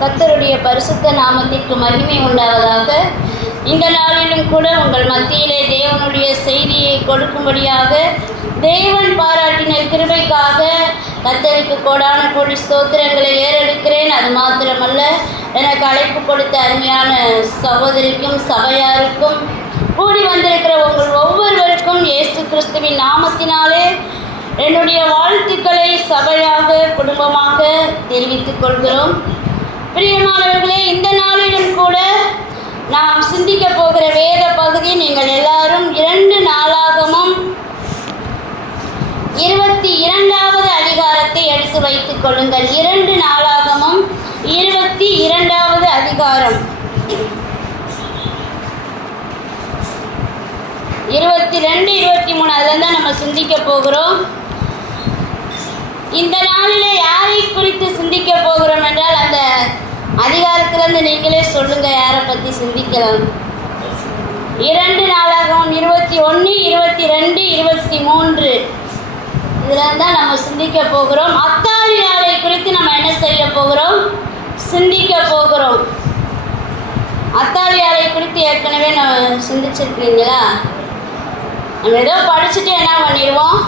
கர்த்தருடைய பரிசுத்த நாமத்திற்கு மகிமை உண்டாவதாக. இந்த நாளிலும் கூட உங்கள் மத்தியிலே தேவனுடைய செய்தியை கொடுக்கும்படியாக தேவன் பாராட்டின கிருபைக்காக கர்த்தருக்கு கோடான கோடி ஸ்தோத்திரங்களை ஏறெடுக்கிறேன். அது மாத்திரமல்ல, எனக்கு அழைப்பு கொடுத்த அருமையான சகோதரிக்கும் சபையாருக்கும் கூடி வந்திருக்கிற உங்கள் ஒவ்வொருவருக்கும் இயேசு கிறிஸ்துவின் நாமத்தினாலே என்னுடைய வாழ்த்துக்களை சபையாக குடும்பமாக தெரிவித்துக் கொள்கிறோம். பிரியமானவர்களே, இந்த நாளிலும் கூட நாம் சிந்திக்க போகிற வேத பகுதி நீங்கள் எல்லாரும் 2 நாளாகமும் 22வது அதிகாரத்தை எடுத்து வைத்துக் கொள்ளுங்கள். 2 நாளாகமும் 22வது அதிகாரம் 22, 23 அதில் தான் நம்ம சிந்திக்க போகிறோம். இந்த நாளில் யாரை குறித்து சிந்திக்க போகிறோம் என்றால், அந்த அதிகாரத்திலேருந்து நீங்களே சொல்லுங்கள் யாரை பற்றி சிந்திக்கலாம். 2 நாளாகவும் 21, 22, 23 இதில் தான் நம்ம சிந்திக்க போகிறோம். அத்தாலியாரை குறித்து நம்ம என்ன செய்ய போகிறோம்? சிந்திக்க போகிறோம். அத்தாலியாரை குறித்து ஏற்கனவே நம்ம சிந்திச்சிருக்கீங்களா? நம்ம ஏதோ படிச்சுட்டு என்ன பண்ணிடுவோம்,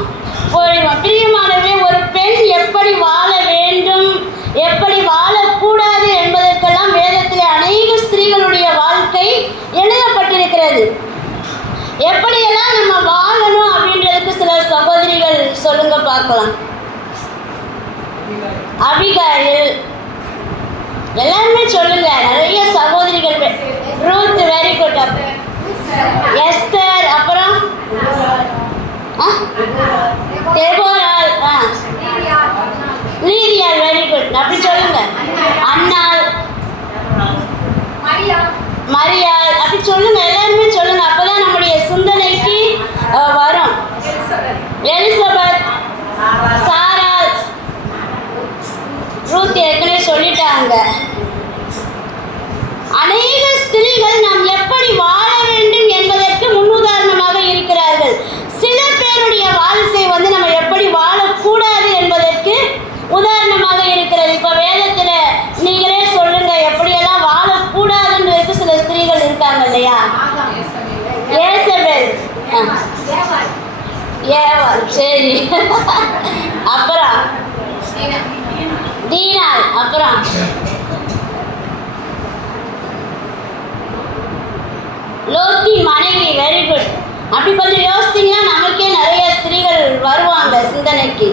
போயிடுவோம். பிரியமானவர்களே, ஒரு பெண் எப்படி வாழ வேண்டும், எப்படி வாழக்கூடாது என்பதற்கெல்லாம் வேதத்தில் அநேக ஸ்திரீகளுடைய வாழ்க்கை எழுதப்பட்டிருக்கிறது. எப்படியெல்லாம் நம்ம வாழணும் அப்படின்றதுக்கு சில சகோதரிகள் சொல்லுங்க பார்க்கலாம். அபிகாயில், எல்லாருமே சொல்லுங்க. நிறைய சகோதரிகள். Ruth, very good. எஸ்தர், அப்புறம் தெபோராள், லீதியாள், வெரி குட். அப்படி சொல்லுங்க. அன்னாள், மரியாள், அப்படி சொல்லுங்க. எல்லாருமே சொல்லுங்க. அப்பதான் நம்முடைய சிந்தனைக்கு வரும். எலிசபெத், சாராள், ரூத் ஏற்கனவே சொல்லிட்டாங்க. அநேக ஸ்திரீகள் நாம் எப்படி வாழ வேண்டும் என்பதற்கு முன்னுதாரணமாக இருக்கிறார்கள். சில பேருடைய வாழ்க்கை நம்ம எப்படி வாழக்கூடாது என்பதற்கு உதாரணமாக இருக்கிறது. இப்போ வேதத்தில் நீங்களே சொல்லுங்க, எப்படியெல்லாம் வாழக்கூடாதுன்றதுக்கு சில ஸ்திரீகள் இருக்காங்க இல்லையா? ஏசபெல், ஏவாள், சரி. அப்புறம் தீனாள், அப்புறம் லோத்தி மனைவி, வெரி குட். அப்படி கொஞ்சம் யோசித்தீங்கன்னா நமக்கே நிறைய ஸ்திரீகள் வருவாங்க சிந்தனைக்கு.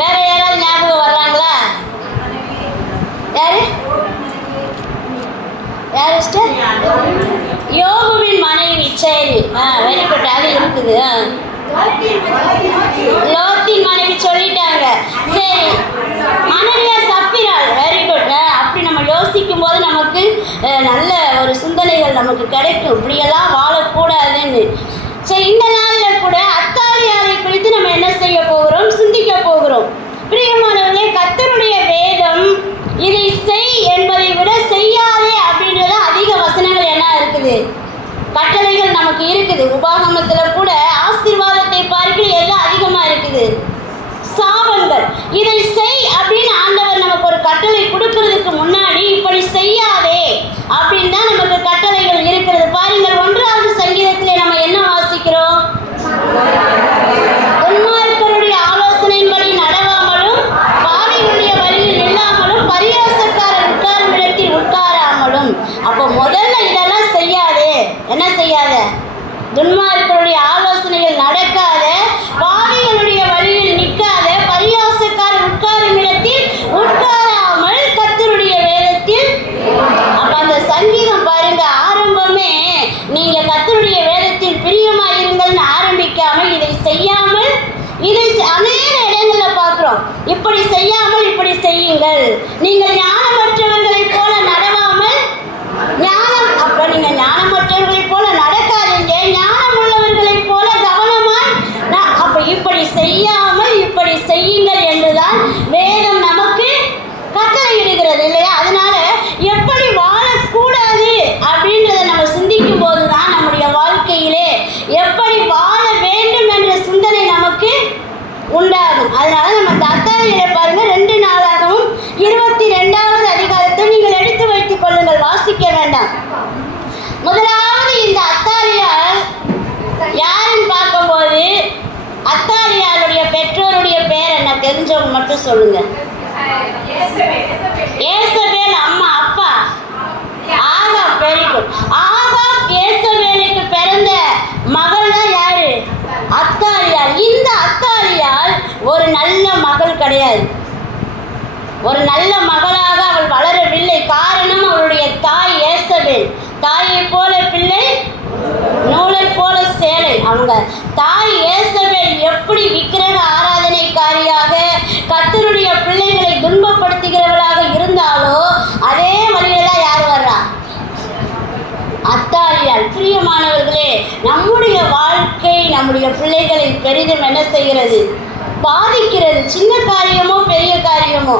வேற யாராவது ஞாபகம் வர்றாங்களா? யாரு யோகுவின் மனைவி, சரி, வெரி குட். அது இருக்குது. லோத்தின் மனைவி சொல்லிட்டாங்க. சரி, அனனியா, சப்பிராள், வெரி குட். அப்படி நம்ம யோசிக்கும் போது நமக்கு நல்ல ஒரு சிந்தனைகள் நமக்கு கிடைக்கும், இப்படியெல்லாம் வாழக்கூடாதுன்னு. சரி, இந்த நாளில் கூட அத்தாலியாரை குறித்து நம்ம என்ன செய்ய போகிறோம்? சிந்திக்க போகிறோம். பிரியமானவர்களே, கர்த்தருடைய வேதம் இதை செய் என்பதை விட செய்யாதே அப்படின்றத அதிக வசனங்கள் என்ன இருக்குது, கட்டளைகள் நமக்கு இருக்குது. உபாகமத்தில் கூட ஆசீர்வாதத்தை பார்க்க எல்லாம் அதிகமாக இருக்குது. சாபங்கள், இதை செய் அப்படின்னு ஆண்டவர் நமக்கு ஒரு கட்டளை கொடுக்கறதுக்கு முன்னாடி இப்படி செய்யாதே அப்படின்னு தான் நமக்கு கட்டளைகள் இருக்கிறது. பாருங்கள், 1வது சங்கீதத்திலே நம்ம என்ன வாசிக்கிறோம்? துன்மார்க்கருடைய ஆலோசனையின்படி நடவாமலும், பாவிகளுடைய வழியில் இல்லாமலும், பரியாசக்காரர் உட்காரும் இடத்தில் உட்காராமலும். அப்போ முதல்ல இதெல்லாம் செய்யாதே. என்ன செய்யாத? துன்மார்க்கருடைய ஆலோசனைகள் நடக்காத, பாவிகளுடைய வழியில் நிற்காத, பரியாசக்காரர் உட்காரும் இடத்தில் உட்காராமல் கர்த்தருடைய வேதத்தில். அப்ப அந்த சங்கீதம் பாருங்க, ஆரம்பமே நீங்க கர்த்தருடைய வேதத்தில் பிரியமாக இருங்கள்னு ஆரம்பிக்காம இதை செய்யாமல், இதை அநேக இடங்கள்ல பார்க்கிறோம். இப்படி செய்யாமல் இப்படி செய்யுங்கள், நீங்கள் ஞானமற்றவர்களை போல நடவாமல், ஞானம், அப்ப நீங்க ஞானமற்றவர்களை போல நடக்காதீங்க, ஞானம் உள்ளவர்களை போல கவனமாய் அப்ப இப்படி செய்யாமல் இப்படி செய்யுங்கள் என்றுதான் வேதம் நமக்கு கட்டளையிடுகிறது இல்லையா? அதனால எப்படி வாழக்கூடாது அப்படின்றத நம்ம சிந்திக்கும் போதுதான் நம்முடைய வாழ்க்கையிலே எப்படி வாழ வேண்டும் என்ற சிந்தனை நமக்கு உண்டாகும். அதனால நம்ம அத்தாலியில பாருங்க, 2 நாளாகவும் 22வது கொள்ளுங்கள், வாசிக்க வேண்டாம். முதலாவது இந்த அத்தாலியால் யாருன்னு பார்க்கும்போது அத்தாலியாளுடைய பெற்றோருடைய பேர் என்ன தெரிஞ்சவங்க மட்டும் சொல்லுங்க. ஏசபேல் அம்மா அப்பா ஆகா. Very good. ஆகா ஏசபேலுக்கு பிறந்த மகள் தான் யாரு? அத்தாலியாள். இந்த அத்தாலியாள் ஒரு நல்ல மகள் கிடையாது. ஒரு நல்ல மகளாக அவள் வளரவில்லை. காரணம் அவளுடைய தாய் ஏசபேல். தாயை போல பிள்ளை நூலை போல சேலை. அவங்க தாய் ஏசபேல் எப்படி விக்கிரக ஆராதனைக்காரியாக கர்த்தருடைய பிள்ளைகளை துன்பப்படுத்துகிறவளாக இருந்தாலோ அதே வழியில தான் யார் வர்றா? அத்தாலியாள். பிரியமானவர்களே, நம்முடைய வாழ்க்கை நம்முடைய பிள்ளைகளை பெரிதும் என்ன செய்கிறது? பாதிக்கிறது. சின்ன காரியமோ பெரிய காரியமோ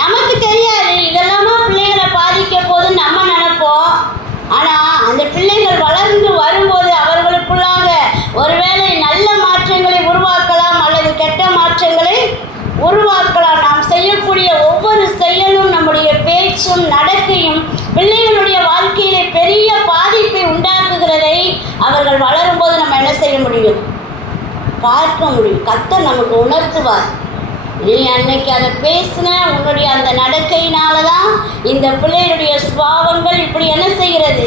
நமக்கு தெரியாது. இதெல்லாமா பிள்ளைகளை பாதிக்க போதுன்னு நம்ம நினைப்போம். ஆனால் அந்த பிள்ளைகள் வளர்ந்து வரும்போது அவர்களுக்குள்ளாக ஒருவேளை நல்ல மாற்றங்களை உருவாக்கலாம் அல்லது கெட்ட மாற்றங்களை உருவாக்கலாம். நாம் செய்யக்கூடிய ஒவ்வொரு செயலும் நம்முடைய பேச்சும் நடக்கையும் பிள்ளைகளுடைய வாழ்க்கையிலே பெரிய பாதிப்பை உண்டாக்குகிறதை அவர்கள் வளரும்போது நம்ம என்ன செய்ய முடியும்? பார்க்க முடியும். கர்த்தர் நமக்கு உணர்த்துவார். நீ அன்னைக்கு அதை பேசின உன்னுடைய அந்த நடக்கையினால தான் இந்த பிள்ளைகளுடைய சுபாவங்கள் இப்படி என்ன செய்கிறது?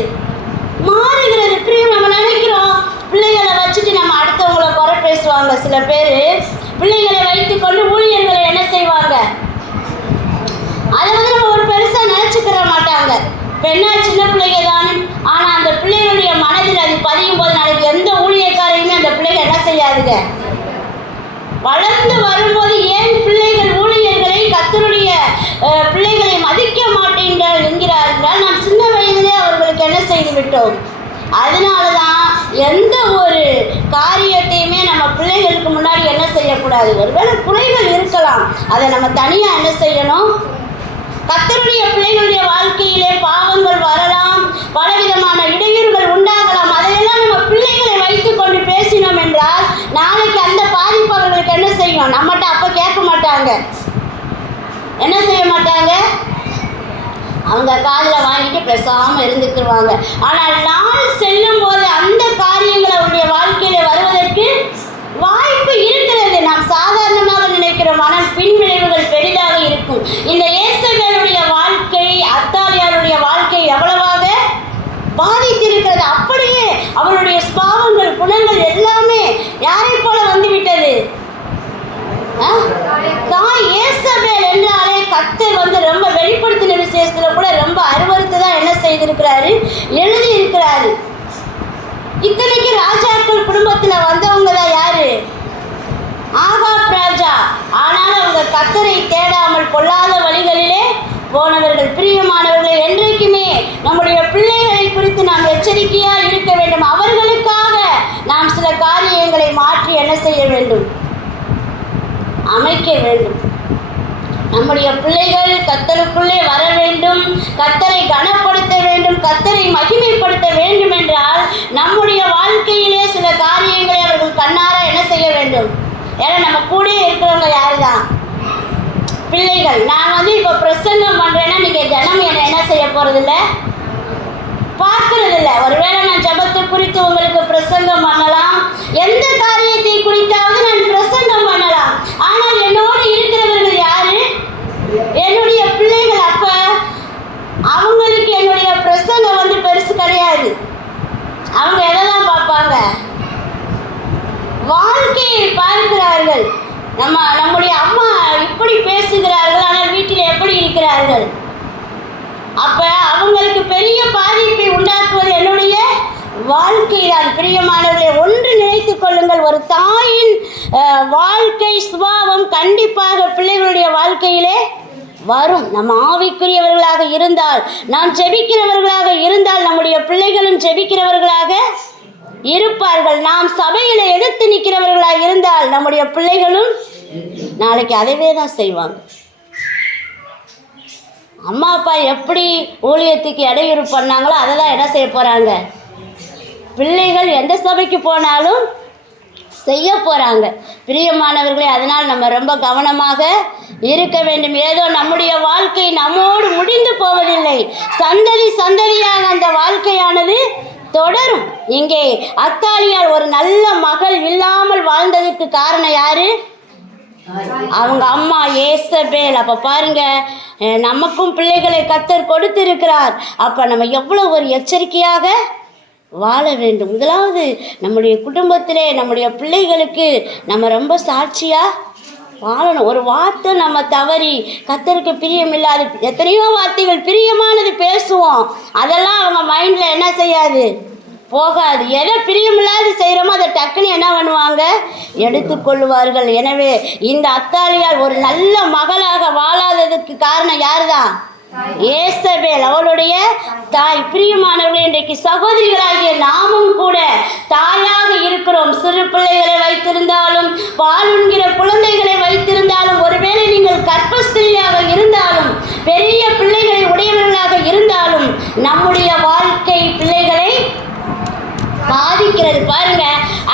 மாறுகிறது. பிரியம் நம்ம நினைக்கிறோம் பிள்ளைகளை வச்சுட்டு நம்ம அடுத்தவங்களை குறை பேசுவாங்க. சில பேர் பிள்ளைகளை வைத்து கொண்டு ஊழியர்களை என்ன செய்வாங்க? அதை வந்து நம்ம ஒரு பெருசாக நினச்சிக்கிற மாட்டாங்க. பெண்ணா சின்ன பிள்ளைங்க தானே. ஆனால் அந்த பிள்ளைகளுடைய மனதில் அது பதியும் போது நாளைக்கு எந்த ஊழியக்காரையுமே அந்த பிள்ளைகள் என்ன செய்யாதுங்க. வளர்ந்து வரும்போது ஏன் பிள்ளைகள் ஊழியர்களை கர்த்தருடைய பிள்ளைகளை மதிக்க மாட்டேங்கிறார்கள் என்கிறார்கள்? நாம் சின்ன வயதிலே அவர்களுக்கு என்ன செய்து விட்டோம். அதனால தான் எந்த ஒரு காரியத்தையுமே நம்ம பிள்ளைகளுக்கு முன்னாடி என்ன செய்யக்கூடாது. ஒருவேளை குறைகள் இருக்கலாம், அதை நம்ம தனியாக என்ன செய்யணும்? கர்த்தருடைய பிள்ளைகளுடைய வாழ்க்கையிலே பாவங்கள் வரலாம், பலவிதமான இடையூறுகள் உண்டாகலாம். அதையெல்லாம் நம்ம பிள்ளைகளை வைத்து கொண்டு பேசினோம் என்றால் நாளைக்கு அந்த பாதிப்பு அவர்களுக்கு என்ன செய்யும்? நம்மகிட்ட அப்போ கேட்க மாட்டாங்க. என்ன செய்ய மாட்டாங்க? அவங்க காதில் வாங்கிட்டு பேசாமல் இருந்துக்குருவாங்க. ஆனால் நாள் செல்லும் போது அந்த காரியங்கள் அவருடைய வாழ்க்கையில் வருவதற்கு வாய்ப்பு இருக்கிறது. நாம் சாதாரணமாக நினைக்கிறோம், ஆனால் பின்விளைவுகள் பெரிதாக இருக்கும். இந்த இயேசுவினுடைய வாழ்க்கை அத்தாலியாருடைய வாழ்க்கை எவ்வளவாக பாதித்திருக்கிறது. அப்படியே அவருடைய ஸ்பாவங்கள் குணங்கள் எல்லாமே யாரை போல வந்துவிட்டது? தாய் ஏசபேல் என்றாலே கர்த்தர் வந்து ரொம்ப வெளிப்படுத்தின விசேஷத்தில் கூட ரொம்ப அருவருத்து தான் என்ன செய்திருக்கிறாரு, எழுதி இருக்கிறாரு. இத்தனைக்கு ராஜாக்கள் குடும்பத்தில் வந்தவங்க தான் யாரு? ஆகாப் ராஜா. ஆனால் அவங்க கர்த்தரை தேடாமல் பொல்லாத வழிகளிலே போனவர்கள். பிரியமானவர்களை, என்றைக்குமே நம்முடைய பிள்ளைகளை குறித்து நாம் எச்சரிக்கையாக இருக்க வேண்டும். அவர்களுக்காக நாம் சில காரியங்களை மாற்றி என்ன செய்ய வேண்டும்? அமைக்க வேண்டும். நம்முடைய பிள்ளைகள் கர்த்தருக்குள்ளே வர வேண்டும், கர்த்தரை கனப்படுத்த வேண்டும், கர்த்தரை மகிமைப்படுத்த வேண்டும் என்றால் நம்முடைய வாழ்க்கையிலே சில காரியங்களை அவர்கள் கண்ணார என்ன செய்ய வேண்டும்? ஏன்னா நம்ம கூட இருக்கிறவங்க யாரு தான்? பிள்ளைகள். நான் வந்து இப்போ பிரசங்கம் பண்ணுறேன்னா நீங்கள் ஜனம் என்னை என்ன செய்ய போகிறதில்ல, பார்க்கறதில்ல. ஒருவேளை நான் ஜபத்தை குறித்து உங்களுக்கு பிரசங்கம் பண்ணலாம், எந்த காரியத்தை குறித்தாவது நான் பிரசங்கம் பண்ணலாம். ஆனால் என்னோடு இருக்கிறவர்கள் யாரு? என்னுடைய பிள்ளைகள். அப்ப அவங்களுக்கு என்னுடைய பிரசங்கம் வந்து பெருசு கிடையாது. அவங்க எதெல்லாம் பார்ப்பாங்க? வாழ்க்கையை பார்க்கிறார்கள். நம்முடைய அம்மா இப்படி பேசுகிறார்கள், ஆனால் வீட்டில் எப்படி இருக்கிறார்கள்? அப்ப அவங்களுக்கு பெரிய பாதிப்பை உண்டாக்குவது என்னுடைய வாழ்க்கை தான். பிரியமானவர்களே, ஒன்று நினைத்து கொள்ளுங்கள், ஒரு தாயின் வாழ்க்கை சுபாவம் கண்டிப்பாக பிள்ளைகளுடைய வாழ்க்கையிலே வரும். நம்ம ஆவிக்குரியவர்களாக இருந்தால், நாம் ஜெபிக்கிறவர்களாக இருந்தால், நம்முடைய பிள்ளைகளும் ஜெபிக்கிறவர்களாக இருப்பார்கள். நாம் சபையில் எதிர்த்து நிற்கிறவர்களாக இருந்தால் நம்முடைய பிள்ளைகளும் நாளைக்கு அதைவே தான் செய்வாங்க. அம்மா அப்பா எப்படி ஊழியத்துக்கு இடையூறு பண்ணாங்களோ அதை தான் என்ன செய்ய போகிறாங்க? பிள்ளைகள் எந்த சபைக்கு போனாலும் செய்ய போகிறாங்க. பிரியமானவர்களே, அதனால் நம்ம ரொம்ப கவனமாக இருக்க வேண்டும். ஏதோ நம்முடைய வாழ்க்கை நம்மோடு முடிந்து போவதில்லை, சந்ததி சந்ததியாக அந்த வாழ்க்கையானது தொடரும். இங்கே அத்தாலியால் ஒரு நல்ல மகள் இல்லாமல் வாழ்ந்ததற்கு காரணம் யாரு? அவங்க அம்மா ஏசபேல். அப்போ பாருங்க, நமக்கும் பிள்ளைகளை கர்த்தர் கொடுத்திருக்கிறார். அப்போ நம்ம எவ்வளோ ஒரு எச்சரிக்கையாக வாழ வேண்டும். முதலாவது நம்முடைய குடும்பத்திலே நம்முடைய பிள்ளைகளுக்கு நம்ம ரொம்ப சாட்சியாக வாழணும். ஒரு வார்த்தை நம்ம தவறி கர்த்தருக்கு பிரியமில்லாது எத்தனையோ வார்த்தைகள் பிரியமானது பேசுவோம், அதெல்லாம் அவங்க மைண்டில் என்ன செய்யாது, போகாது. எதை பிரியமில்லாது செய்கிறோமோ அதை டக்குன்னு என்ன பண்ணுவாங்க, எடுத்துக்கொள்வார்கள். எனவே இந்த அத்தாலியால் ஒரு நல்ல மகளாக வாழாததுக்கு காரணம் யார் தான்? ஏசபேல், அவளுடைய தாய். பிரியமானவர்களே, இன்றைக்கு சகோதரிகளாகிய நாமும் கூட தாயாக இருக்கிறோம். சிறு பிள்ளைகளை வைத்திருந்தாலும், பாலுண்கிற குழந்தைகளை வைத்திருந்தாலும், ஒருவேளை நீங்கள் கர்ப்பஸ்திரியாக இருந்தாலும், பெரிய பிள்ளைகளை உடையவர்களாக இருந்தாலும், நம்முடைய வாழ்க்கை பிள்ளைகளை பாதிக்கிறது. பாருங்க,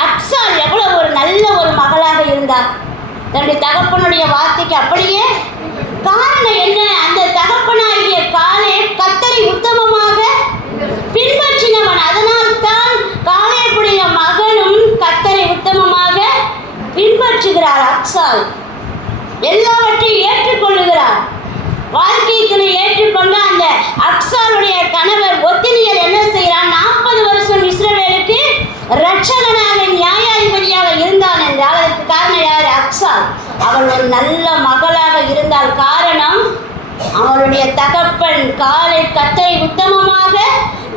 அக்சால் எவ்வளவு ஒரு நல்ல ஒரு மகளாக இருந்தார், தன்னுடைய தகப்பனுடைய வார்த்தைக்கு அப்படியே. காரணம் என்ன? அந்த தகப்பனாகிய காலேப் கர்த்தரை உத்தமமாக பின்பற்றினவன். அதனால் தான் காலேபுடைய மகனும் கர்த்தரை உத்தமமாக பின்பற்றுகிறார். அக்சால் எல்லாவற்றையும் ஏற்றுக்கொள்ளுகிறார். வாழ்க்கை துணை ஏற்றுக்கொண்டு அந்த அக்சாலுடைய கணவர் ஒத்தினியல் என்ன செய்கிறான்? 40 வருஷம் இஸ்ரவேலுக்கு இரட்சகனாக நியாயாதிபதியாக இருந்தான் என்றால் அதற்கு காரணம் யார்? அக்சால். அவள் ஒரு நல்ல மகளாக இருந்தால். காரணம், அவளுடைய தகப்பன் காலை கர்த்தரை உத்தமமாக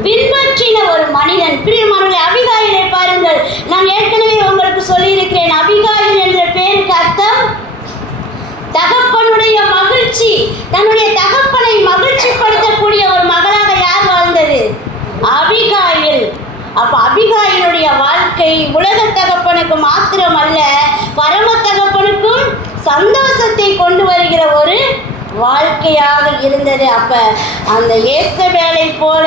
பின்பற்றின ஒரு மனிதன். பிரியமானவர்களே, அபிகாயிலை பாருங்கள். நான் ஏற்கனவே உங்களுக்கு சொல்லியிருக்கிறேன், அபிகாயில் என்ற பேருக்கு அர்த்தம் தகப்பனுடைய மகிழ்ச்சி. தன்னுடைய தகப்பனை மகிழ்ச்சிப்படுத்தக்கூடிய ஒரு மகளாக யார் வாழ்ந்தது? அபிகாயில். அப்போ அபிகாயிலுடைய வாழ்க்கை உலக தகப்பனுக்கு மாத்திரமல்ல, பரம தகப்பனுக்கும் சந்தோஷத்தை கொண்டு வருகிற ஒரு வாழ்க்கையாக இருந்தது. அப்போ அந்த ஏசபேலை போல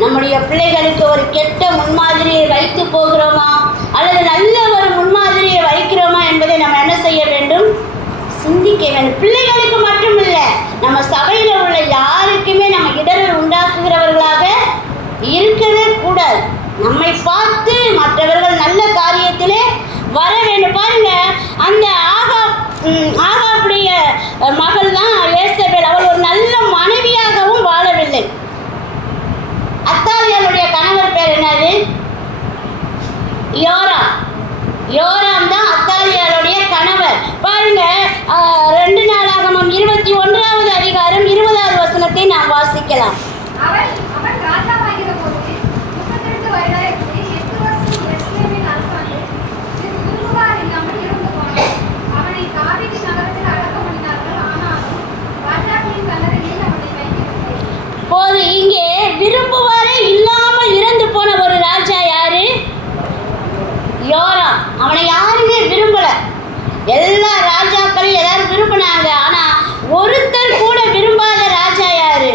நம்முடைய பிள்ளைகளுக்கு ஒரு கெட்ட முன்மாதிரியை வைத்து போகிறோமா அல்லது நல்ல ஒரு முன்மாதிரியை வைக்கிறோமா என்பதை நம்ம என்ன செய்ய வேண்டும்? சிந்திக்க வேண்டும். பிள்ளைகளுக்கு மட்டும் இல்லை, நம்ம சபையில் உள்ள யாருக்குமே நம்ம இடர்கள் உண்டாக்குகிறவர்களாக இருக்கவே கூடாது. நம்மை பார்த்து மற்றவர்கள் நல்ல காரியத்திலே வர வேண்டும். பாருங்க, அந்த ஆகாப்புடைய மகள் தான் ஏசபேல். அவள் ஒரு நல்ல மனைவியாகவும் வாழவில்லை. அத்தாலியாளுடைய கணவர் பேர் என்னது? யோராம். யோராம் தான் அத்தாலியாளுடைய கணவர். பாருங்க, 2 நாளாகமம் 21வது அதிகாரம் 20வது வசனத்தை நாம் வாசிக்கலாம். போது இங்கே விரும்புவாரே இல்லாமல் இறந்து போன ஒரு ராஜா யாரு? யோராம். அவனை யாருமே விரும்பல. எல்லா ராஜாக்களையும் எல்லாரும் விரும்பினாங்க, ஆனா ஒருத்தர் கூட விரும்பாத ராஜா யாரு?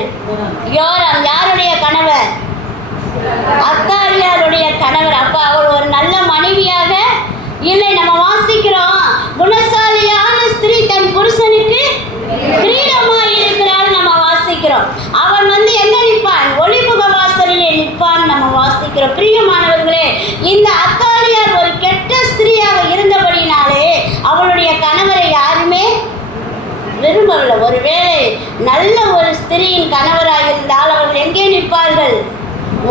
யோராம். யாருடைய கணவர்? அத்தாலியாளுடைய கணவர். அப்ப அவர் ஒரு நல்ல மனைவியாக இல்லை. நம்ம வாசிக்கிறோம், குணசாலியான ஸ்திரீ தன் புருஷனுக்கு கிரீடமாய் இருக்கிறாள் நம்ம வாசிக்கிறோம். அவன் எங்க நிற்பான்? ஒளிமுக வாசலிலே நிற்பான் நம்ம வாசிக்கிறோம். பிரியமானவர்களே, இந்த அத்தாலியார் ஒரு கெட்ட ஸ்திரீயாக இருந்தபடினாலே அவளுடைய கணவரை யாருமே விரும்பவில்லை. ஒருவேளை நல்ல ஒரு ஸ்திரீயின் கணவராக இருந்தால் அவர்கள் எங்கே நிற்பார்கள்?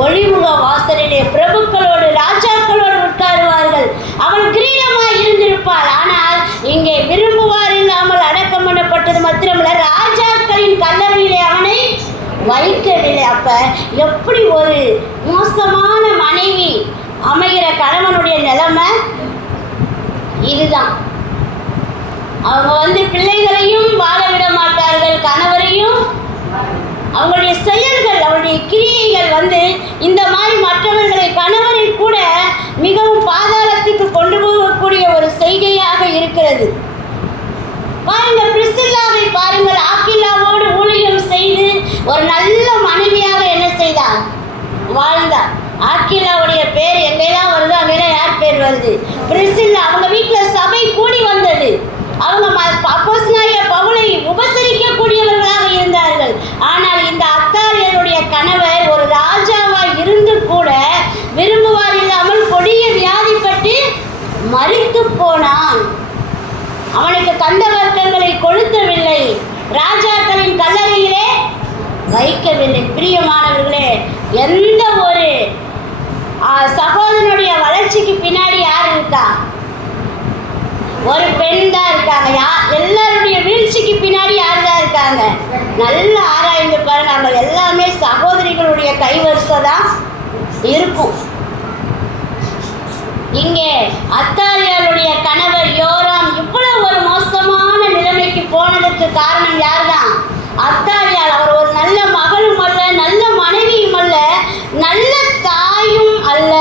ஒளிமுக வாசலிலே பிரபுக்களோடு ராஜாக்களோடு உட்காருவார்கள். அவள் கிரீடமாய் இருந்திருப்பாள். ஆனால் இங்கே விரும்புவார் இல்லாமல் அடக்கம் பண்ணப்பட்டது மாத்திரமல்ல, ராஜாக்களின் கல்லறையிலே அவனை வைக்கவில்லை. அப்ப எப்படி ஒரு மோசமான மனைவி அமைகிற கணவனுடைய நிலைமை இதுதான். அவங்க பிள்ளைகளையும் வாழ விட மாட்டார்கள், கணவரையும். அவங்களுடைய செயல்கள், அவருடைய கிரியைகள் இந்த மாதிரி மற்றவர்களை, கணவரை கூட மிகவும் பாதாளத்துக்கு கொண்டு போகக்கூடிய ஒரு செய்கையாக இருக்கிறது. பாருங்க, பிரிஸ்கில்லாவை பாருங்கள். ஆக்கில்லாவோடு ஊழியம் செய்து ஒரு நல்ல மனைவியாக என்ன செய்தார்? வாழ்ந்தார். ஆக்கில்லாவுடைய பேர் எங்கெல்லாம் வருது அங்கெல்லாம் யார் பேர் வருது? பிரிஸ்கில்லா. அவங்க போனான். அவனுக்கு கந்த வர்க்கங்களை கொளுத்தவில்லை, ராஜாக்களின் கல்லறையிலே வைக்கவில்லை. பிரியமானவர்களே, எந்த ஒரு சகோதரனுடைய வளர்ச்சிக்கு பின்னாடி யார் இருக்கா? ஒரு பெண் தான் இருக்காங்க. எல்லாருடைய வீழ்ச்சிக்கு பின்னாடி யார் தான் இருக்காங்க? நல்ல ஆராய்ந்து பாருங்க. நம்ம எல்லாமே சகோதரிகளுடைய கைவரிசை தான் இருக்கும். இங்கே அத்தாலியாளுடைய கணவர் யோராம் இவ்வளவு ஒரு மோசமான நிலைமைக்கு போனதற்கு காரணம் யார் தான்? அத்தாலியாள். அவர் ஒரு நல்ல மகளும் அல்ல, நல்ல மனைவியும் அல்ல, நல்ல தாயும் அல்ல.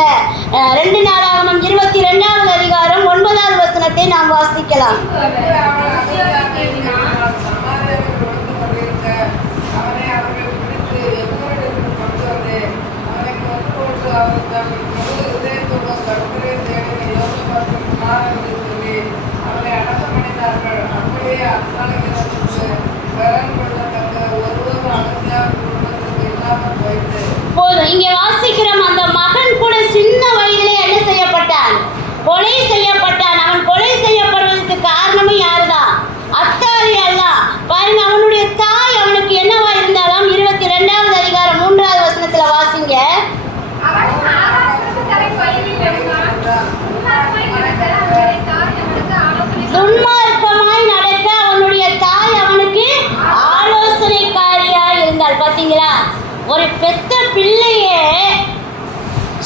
2 நாளாகமம் 22வது அதிகாரம் 9வது வசனத்தை நாம் வாசிக்கலாம். போதும். இங்கே வாசிக்கிறோம், அந்த மகன் கூட சின்ன வயதிலே என்ன செய்யப்பட்டான்? கொலை செய்யப்பட்டான். அவன் கொலை செய்யப்படுவதற்கு காரணமும் யாருதான்? அத்தாலியாள் தான். பாருங்க, அவனுடைய தாய் அவனுக்கு என்னவா இருந்தாலும் 22வது அதிகாரம் 3வது வசனத்துல வாசிங்க. துன்மார்க்கமாய் நடக்க அவனுடைய தாய் அவனுக்கு ஆலோசனைக்காரியா இருந்தாள். பார்த்தீங்களா? ஒரு பெத்த பிள்ளையே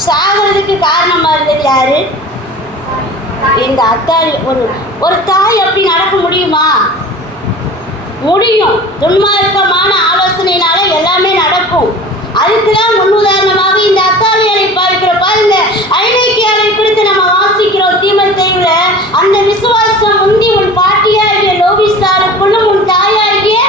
சாகிறதுக்கு காரணமா இருந்தது யாரு? இந்த அத்தாளி. ஒரு தாய் அப்படி நடக்க முடியுமா? முடியும். துன்மார்க்கமான ஆலோசனையினால எல்லாமே நடக்கும். அதுக்குதான் முன்னுதாரணமாக இந்த அத்தாலியாளை பார்க்கிற பாருங்க. ஐநேக்கியாவை குறித்து நம்ம வாசிக்கிறோம் தீமோத்தேயுல. அந்த விசுவாசம் முந்தி உன் பாட்டியாகிய லோபிசாருக்குள்ளும் உன் தாயாகிய.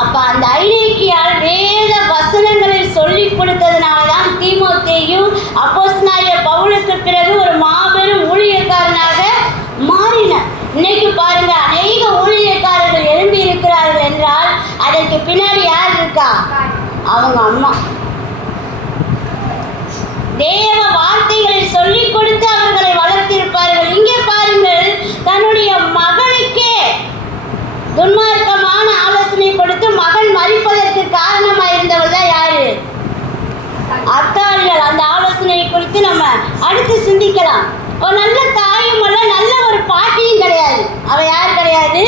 அப்ப அந்த ஐநேக்கியால் வேத வசனங்களை சொல்லி கொடுத்ததுனாலதான் தீமோத்தேயு அப்போஸ்தலனாகிய பவுலுக்கு பிறகு ஒரு மாபெரும் ஊழியக்காரனாக மாறினார். இன்னைக்கு பாருங்க, அநேக ஊழியக்காரர்கள் எழும்பி இருக்கிறார்கள் என்றால் அதற்கு பின்னாடி யார் இருக்கா? அவங்க அம்மா. தேவ வார்த்தைகளை சொல்லிக் கொடுத்து அவர்களை வளர்த்திருப்பார்கள். இங்கே பாருங்கள், தன்னுடைய மகனுக்கே துன்மார்க்கமான ஆலோசனை கொடுத்து மகன் மரிப்பதற்கு காரணமாக இருந்தவள் தான் யாரு? அத்தாலியாள். அந்த ஆலோசனை குறித்து நம்ம அடுத்து சிந்திக்கலாம். ஒரு நல்ல தாயும் அல்ல, நல்ல ஒரு பாட்டியும் கிடையாது. அவ யார் கிடையாது?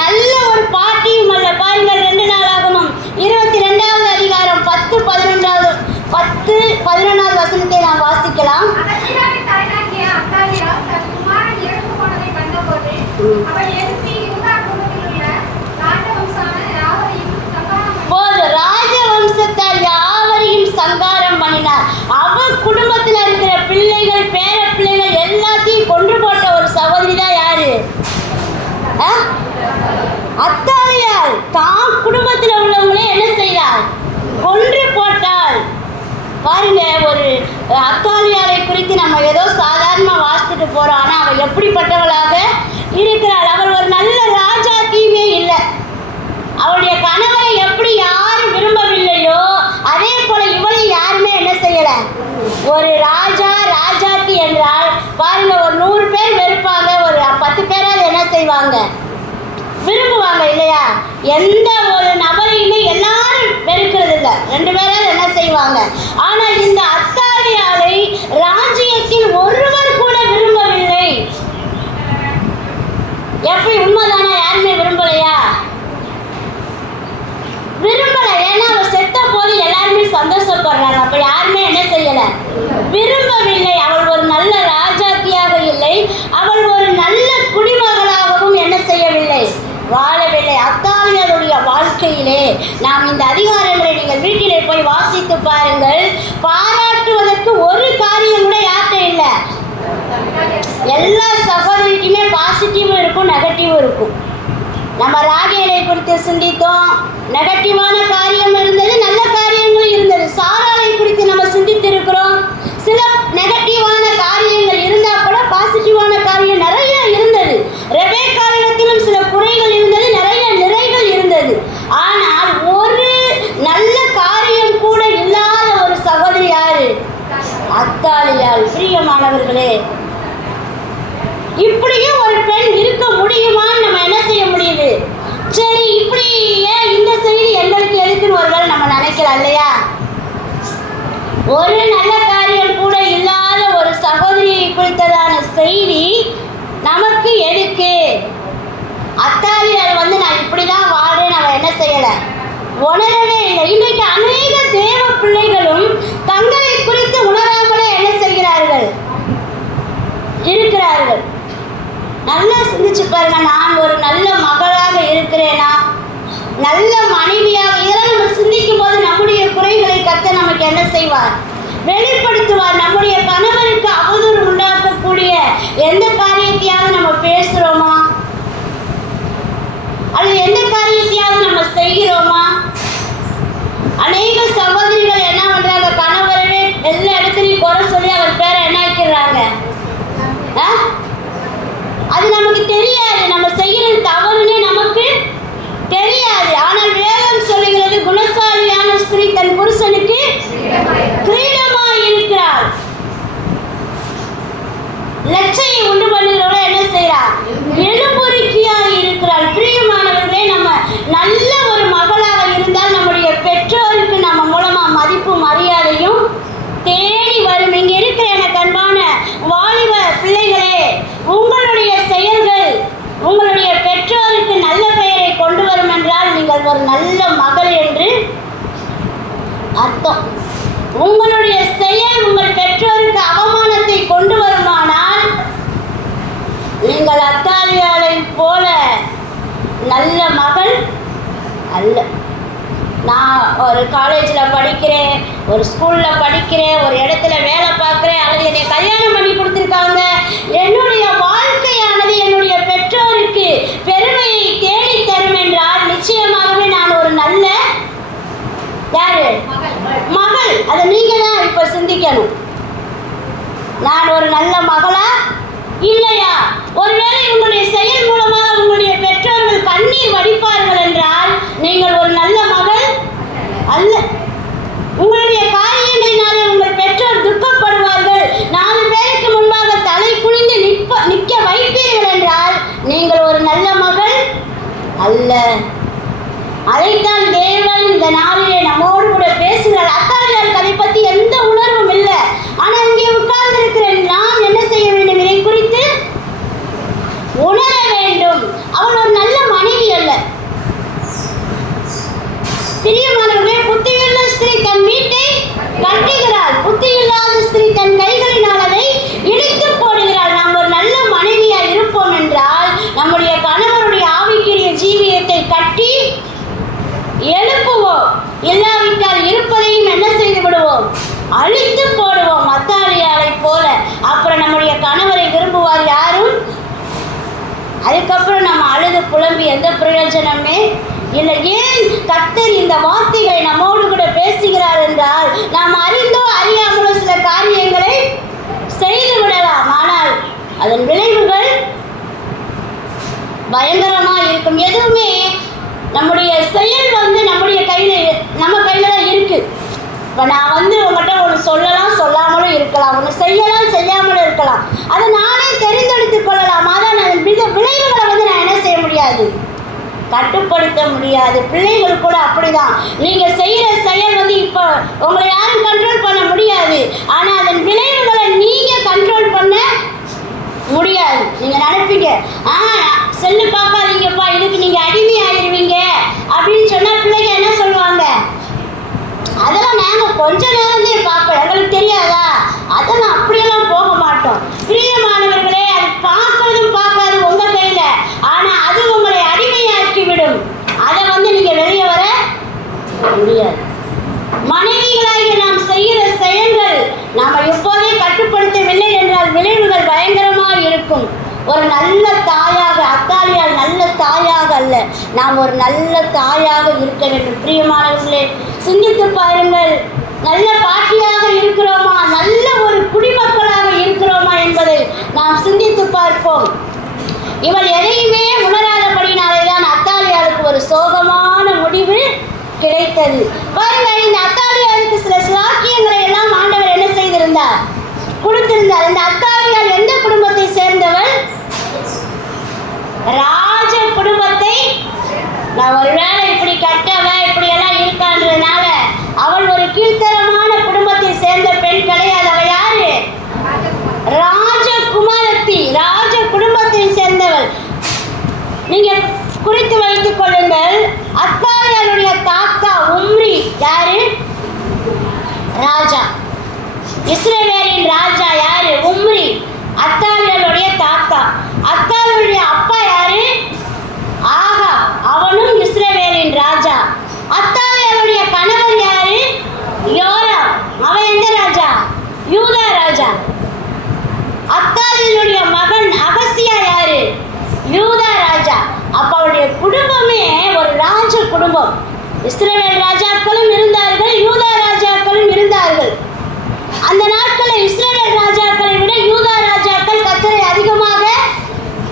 நல்ல ஒரு பாட்டியும் அல்ல. பாருங்கள், 2 நாளாகமம் 22வது அதிகாரம் 10-11வது வசனத்தை நாம் வாசிக்கலாம். போது ராஜவம்சத்தார் யாவரையும் சங்காரம் பண்ணினார். அவர் குடும்பத்தில் இருக்கிற பிள்ளைகள், பேர பிள்ளைகள் எல்லாத்தையும் கொன்று போட்ட ஒரு சகோதரி தான் யாரு? அத்தாலியாள். தான் குடும்பத்தில் உள்ளவங்களே என்ன செய்தார்? கொன்று போட்டாள். பாருங்க, ஒரு அத்தாலியாளை குறித்து நம்ம ஏதோ சாதாரணமாக வாசித்துட்டு போறோம். ஆனால் அவள் எப்படிப்பட்டவளாக இருக்கிறாள்? அவள் ஒரு நல்ல ராஜாத்தியுமே இல்லை. அவளுடைய கணவரை எப்படி யாரும் விரும்பவில்லையோ அதே போல இவளை யாருமே என்ன செய்யல. ஒரு ராஜாத்தி என்றால் பாருங்க, ஒரு 100 பேர் வெறுப்பாங்க, ஒரு 10 பேராவது என்ன செய்வாங்க? விரும்புவாங்க இல்லையா? எந்த ஒரு நபரையுமே எல்லாரும் வெறுக்கிறது இல்லை, 2 பேராவது என்ன செய்வாங்க. ஆனால் இந்த அத்தாலியாளை ராஜ்யத்தில் ஒருவர் கூட விரும்பவில்லை. எப்படி? உண்மைதானா? யாருமே விரும்பலையா? விரும்பல. ஏன்னா அவ செத்த போது எல்லாருமே சந்தோஷப்படுறாங்க. அப்ப யாருமே என்ன செய்யல? விரும்பவில்லை. அவள் ஒரு நல்ல ராஜாத்தியாக இல்லை, அவள் ஒரு நல்ல குடிமகளாகவும் என்ன செய்யவில்லை? வாழவில்லை. அத்தாலியாளுடைய வாழ்க்கையிலே நாம் இந்த அதிகாரங்களை நீங்கள் வீட்டிலே போய் வாசித்து பாருங்கள். பாராட்டுவதற்கு ஒரு காரியம் கூட யார்கிட்ட இல்லை. எல்லா சகோதரிக்குமே பாசிட்டிவும் இருக்கும், நெகட்டிவும் இருக்கும். நம்ம ராகேலை குறித்து சிந்தித்தோம். நெகட்டிவான காரியம் இருந்தது, நல்ல காரியங்களும் இருந்தது. சாராளை குறித்து நம்ம சிந்தித்திருக்கிறோம். சில நெகட்டிவான காரியங்கள் இருந்தால் கூட பாசிட்டிவான காரியம் நிறைய இருந்தது. ரெபேக்காளிடத்திலும் சில குறைகள் இருந்தது, நிறைய நிறைகள் இருந்தது. ஆனால் ஒரு நல்ல காரியம் கூட இல்லாத ஒரு சகோதரி யாரு? அத்தாலியாள். பிரியமானவர்களே, இப்படி ஏன் இந்த செய்தி எங்களுக்கு எதுக்குன்னு ஒருவேளை நம்ம நினைக்கலாம் இல்லையா? ஒரு நல்ல காரியம் கூட இல்லாத ஒரு சகோதரியை குறித்ததான செய்தி நமக்கு எதுக்கு? அத்தாலியால் நான் இப்படிதான் வாழ்றேன், அவன் என்ன செய்யலை, உணரவே இல்லை. இன்றைக்கு அநேக தேவ பிள்ளைகளும் தங்களை குறித்து உணராமலே என்ன செய்கிறார்கள் இருக்கிறார்கள். நல்லா சிந்திச்சு பாருங்க. நான் ஒரு நல்ல மகளாக இருக்கிறேனா, நல்ல மனைவியாக, இதெல்லாம் நம்ம சிந்திக்கும் போது நம்முடைய குறைகளை கர்த்தர் நமக்கு என்ன செய்வார்? வெளிப்படுத்துவார். நம்முடைய கணவருக்கு அவதூறு உண்டாக்கக்கூடிய எந்த காரியத்தையாவது நம்ம பேசுகிறோமா, அல்லது எந்த காரியத்தையாவது நம்ம செய்கிறோமா? அநேக சகோதரிகள் என்ன பண்றாங்க, கணவரவே எல்லா இடத்துலையும் குறை சொல்லி அவர் பேரை என்ன ஆக்கிடுறாங்க. அது நமக்கு தெரியாது, நம்ம செய்யறது தவறுன்னு நமக்கு தெரியாது. ஆனால் வேதம் சொல்லுகிறது, குணசாலியான ஸ்திரீ தன் புருஷனுக்கு கிரீடமாய் இருக்கிறார். லட்சையை உண்டு பண்ணுகிறவள என்ன செய்யறார்? எழுபொருக்கியாய் இருக்கிறார். பிரியமானவர்களே, நம்ம நல்ல ஒரு மகளாக இருந்தால் நம்முடைய பெற்றோருக்கு நம்ம மூலமா மதிப்பு மரியாதையும் தேடி வரும். இங்க இருக்கிற எனக்கு அன்பான வாலிப பிள்ளைகளே, உங்களுடைய செயல்கள் உங்களுடைய பெற்றோருக்கு நல்ல பெயரை கொண்டு வரும் என்றால் நீங்கள் ஒரு நல்ல மகள் என்று அர்த்தம். உங்களுடைய செயல் உங்கள் பெற்றோருக்கு அவமானத்தை கொண்டு வருமானால் நீங்கள் அத்தாலியாளை போல நல்ல மகள் அல்ல. நான் ஒரு காலேஜில் படிக்கிறேன், ஒரு ஸ்கூலில் படிக்கிறேன், ஒரு இடத்துல வேலை பார்க்குறேன், அல்லது என்னை கல்யாணம் பண்ணி கொடுத்துருக்காங்க, என்னுடைய வாழ்க்கையானது என்னுடைய பெற்றோருக்கு பெருமையை தேடி தரும் என்றால் நிச்சயமாகவே நான் ஒரு நல்ல யாரு மகள். அதை நீங்க தான் இப்ப சிந்திக்கணும். நான் ஒரு நல்ல மகளா இல்லையா? ஒருவேளை உங்களுடைய செயல் மூலமாக உங்களுடைய பெற்றோர்கள் கண்ணீர் வடிப்பார்கள் என்றால் நீங்கள் ஒரு நல்ல மகள் அல்ல. உங்களுடைய காரியங்களினாலே உங்கள் பெற்றோர் துக்கப்படுவார்கள், 4 பேருக்கு முன்பாக தலை குனிந்து நிற்க வைப்பீர்கள் என்றால் நீங்கள் ஒரு நல்ல மகள் அல்ல. அதைத்தான் தேவன் இந்த நாளிலே நம்மோடு கூட பேசுகிறார். அத்தாலியாருக்கு அதை பற்றி எந்த உணர்வும் இல்லை. ஆனால் இங்கே உட்கார்ந்து இருக்கிற நாம் என்ன செய்ய வேண்டும்? இதை குறித்து உணர வேண்டும். அவள் ஒரு நல்ல மனைவி அல்ல. பிரியமானவர்களே, புத்தியுள்ள ஸ்திரீ தன் வீட்டை கட்டுகிறாள், புத்தியில்லாத ஸ்திரீ தன் கைகளினால் அதை இடித்து போடுகிறாள். நாம் ஒரு நல்ல மனைவியாக இருப்போம் என்றால் நம்முடைய கணவருடைய ஆவிக்குரிய ஜீவியத்தை கட்டி எழுப்புவோம். இல்லாவிட்டால் இருப்பதையும் என்ன செய்து விடுவோம்? அழித்து போடுவோம், அத்தாலியாளை போல. அப்புறம் நம்முடைய கணவரை விரும்புவார் யாரும். அதுக்கப்புறம் நம்ம அழுது புலம்பி எந்த பிரயோஜனமே இல்லை. ஏன் கர்த்தர் இந்த வார்த்தைகளை நம்மோடு கூட பேசுகிறார் என்றால் நாம் அறிந்தோ அறியாமலோ சில காரியங்களை செய்து விடலாம். ஆனால் அதன் விளைவுகள் பயங்கரமாக இருக்கும். எதுவுமே நம்முடைய செயல் நம்முடைய நம்ம கையில் தான் இருக்குது. இப்போ நான் உங்கள்கிட்ட ஒன்று சொல்லலாம், சொல்லாமலும் இருக்கலாம், ஒன்று செய்யலாம், செய்யாமலும் இருக்கலாம். அதை நானே தெரிந்தெடுத்துக் கொள்ளலாம். அதான் விளைவுகளை நான் என்ன செய்ய முடியாது, கட்டுப்படுத்த முடியாது. பிள்ளைகள் கூட அப்படிதான். நீங்கள் செய்கிற செயல் இப்போ உங்களை யாரும் கண்ட்ரோல் பண்ண முடியாது. ஆனால் அதன் விளைவுகளை நீங்கள் கண்ட்ரோல் பண்ண முடியாது. நீங்கள் நினைப்பீங்க, செல்லு பார்க்காதீங்கப்பா, இதுக்கு நீங்கள் அடிமை ஆகிடுவீங்க அப்படின்னு சொன்னால் பிள்ளைங்க என்ன சொல்லுவாங்க? அதெல்லாம் நாங்கள் கொஞ்ச நேரந்தே பார்ப்போம், எங்களுக்கு தெரியாதா? அதெல்லாம் அப்படியெல்லாம் போக மாட்டோம். பிரியமானவர்களே, அது பார்க்காது உங்கள் கையில். ஆனால் அது உங்களை அடிமையாக்கிவிடும். அதை நீங்கள் வெளியே வர முடியாது. மனைவிகளாகிய நாம் செய்கிற செயல்கள் நாம் எப்போதே கட்டுப்படுத்தவில்லை என்றால் விளைவுகள் பயங்கரமாக இருக்கும். ஒரு நல்ல தாயாக, அத்தாலியால் நல்ல தாயாக அல்ல, நாம் ஒரு நல்ல தாயாக இருக்க வேண்டும். பிரியமானவர்களே, சிந்தித்து பாருங்கள். நல்ல பாட்டியாக இருக்கிறோமா, நல்ல ஒரு குடிமக்களாக இருக்கிறோமா என்பதை நாம் சிந்தித்து பார்ப்போம். இவள் எதையுமே உணராதபடினாலே தான் அத்தாலியாளுக்கு ஒரு சோகமான முடிவு கிடைத்தது. பாருங்கள், இந்த அத்தாலியாளுக்கு சில சாக்கியங்களை எல்லாம் ஆண்டவர் என்ன செய்திருந்தார்? கொடுத்திருந்தார். இந்த அத்தாலியாள் எந்த குடும்பத்தை சேர்ந்தவள்? ராஜ குடும்பத்தை நான் ஒருவேளை இப்படி கட்டவ இப்படியெல்லாம் இருக்கான்றதுனால அவள் ஒரு கீழ்த்தரமான குடும்பத்தை சேர்ந்த பெண் கிடையாது. அவள் யாரு? ராஜகுமாரத்தி, ராஜ குடும்பத்தை சேர்ந்தவள். நீங்க குறித்து வைத்துக் கொள்ளுங்கள். அத்தாலியாளுடைய தாத்தா உம்ரி யாரு? ராஜா. இஸ்ரவேலின் ராஜா யாரு? உம்ரி. அத்தாலியாளுடைய தாத்தா. அத்தாலியாளுடைய அப்பா யாரு? ஆகா, அவனும் இஸ்ரவேலின் ராஜா. அத்தாலியாளுடைய கணவர் யாரு? யோராம். அவன் எந்த ராஜா? யூதா ராஜா. அத்தாலியாளுடைய மகன் அகசியா யாரு? யூதா ராஜா. அப்ப அவருடைய குடும்பமே ஒரு ராஜ குடும்பம். இஸ்ரவேல் ராஜாக்களும் இருந்தார்கள், யூதா ராஜாக்களும் இருந்தார்கள். அந்த நாட்களில் இஸ்ரவேல் ராஜாக்களை விட யூதா ராஜாக்கள் கர்த்தரை அதிகமாக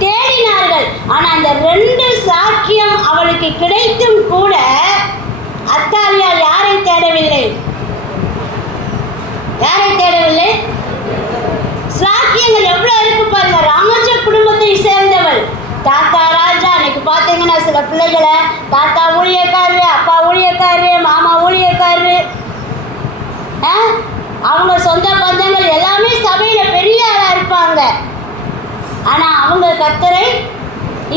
தேடினார்கள். ஆனா அந்த 2 சாக்கியம் அவளுக்கு கிடைத்தும் கூட அத்தாலியாள் யாரை தேடவில்லை? யாரை தேடவில்லை? சாக்கியங்கள் எவ்வளவு இருக்கு பாருங்க. ராஜ குடும்பத்தை சேர்ந்தவள். தாத்தா ராஜா. இன்னைக்கு பார்த்தீங்கன்னா சில பிள்ளைகளை தாத்தா ஊழியக்காரரு, அப்பா ஊழியக்காரரு, மாமா ஊழியக்காரரு, அவங்க சொந்த பந்தங்கள் எல்லாமே சபையில பெரிய ஆளா இருப்பாங்க. ஆனா அவங்க கர்த்தரை,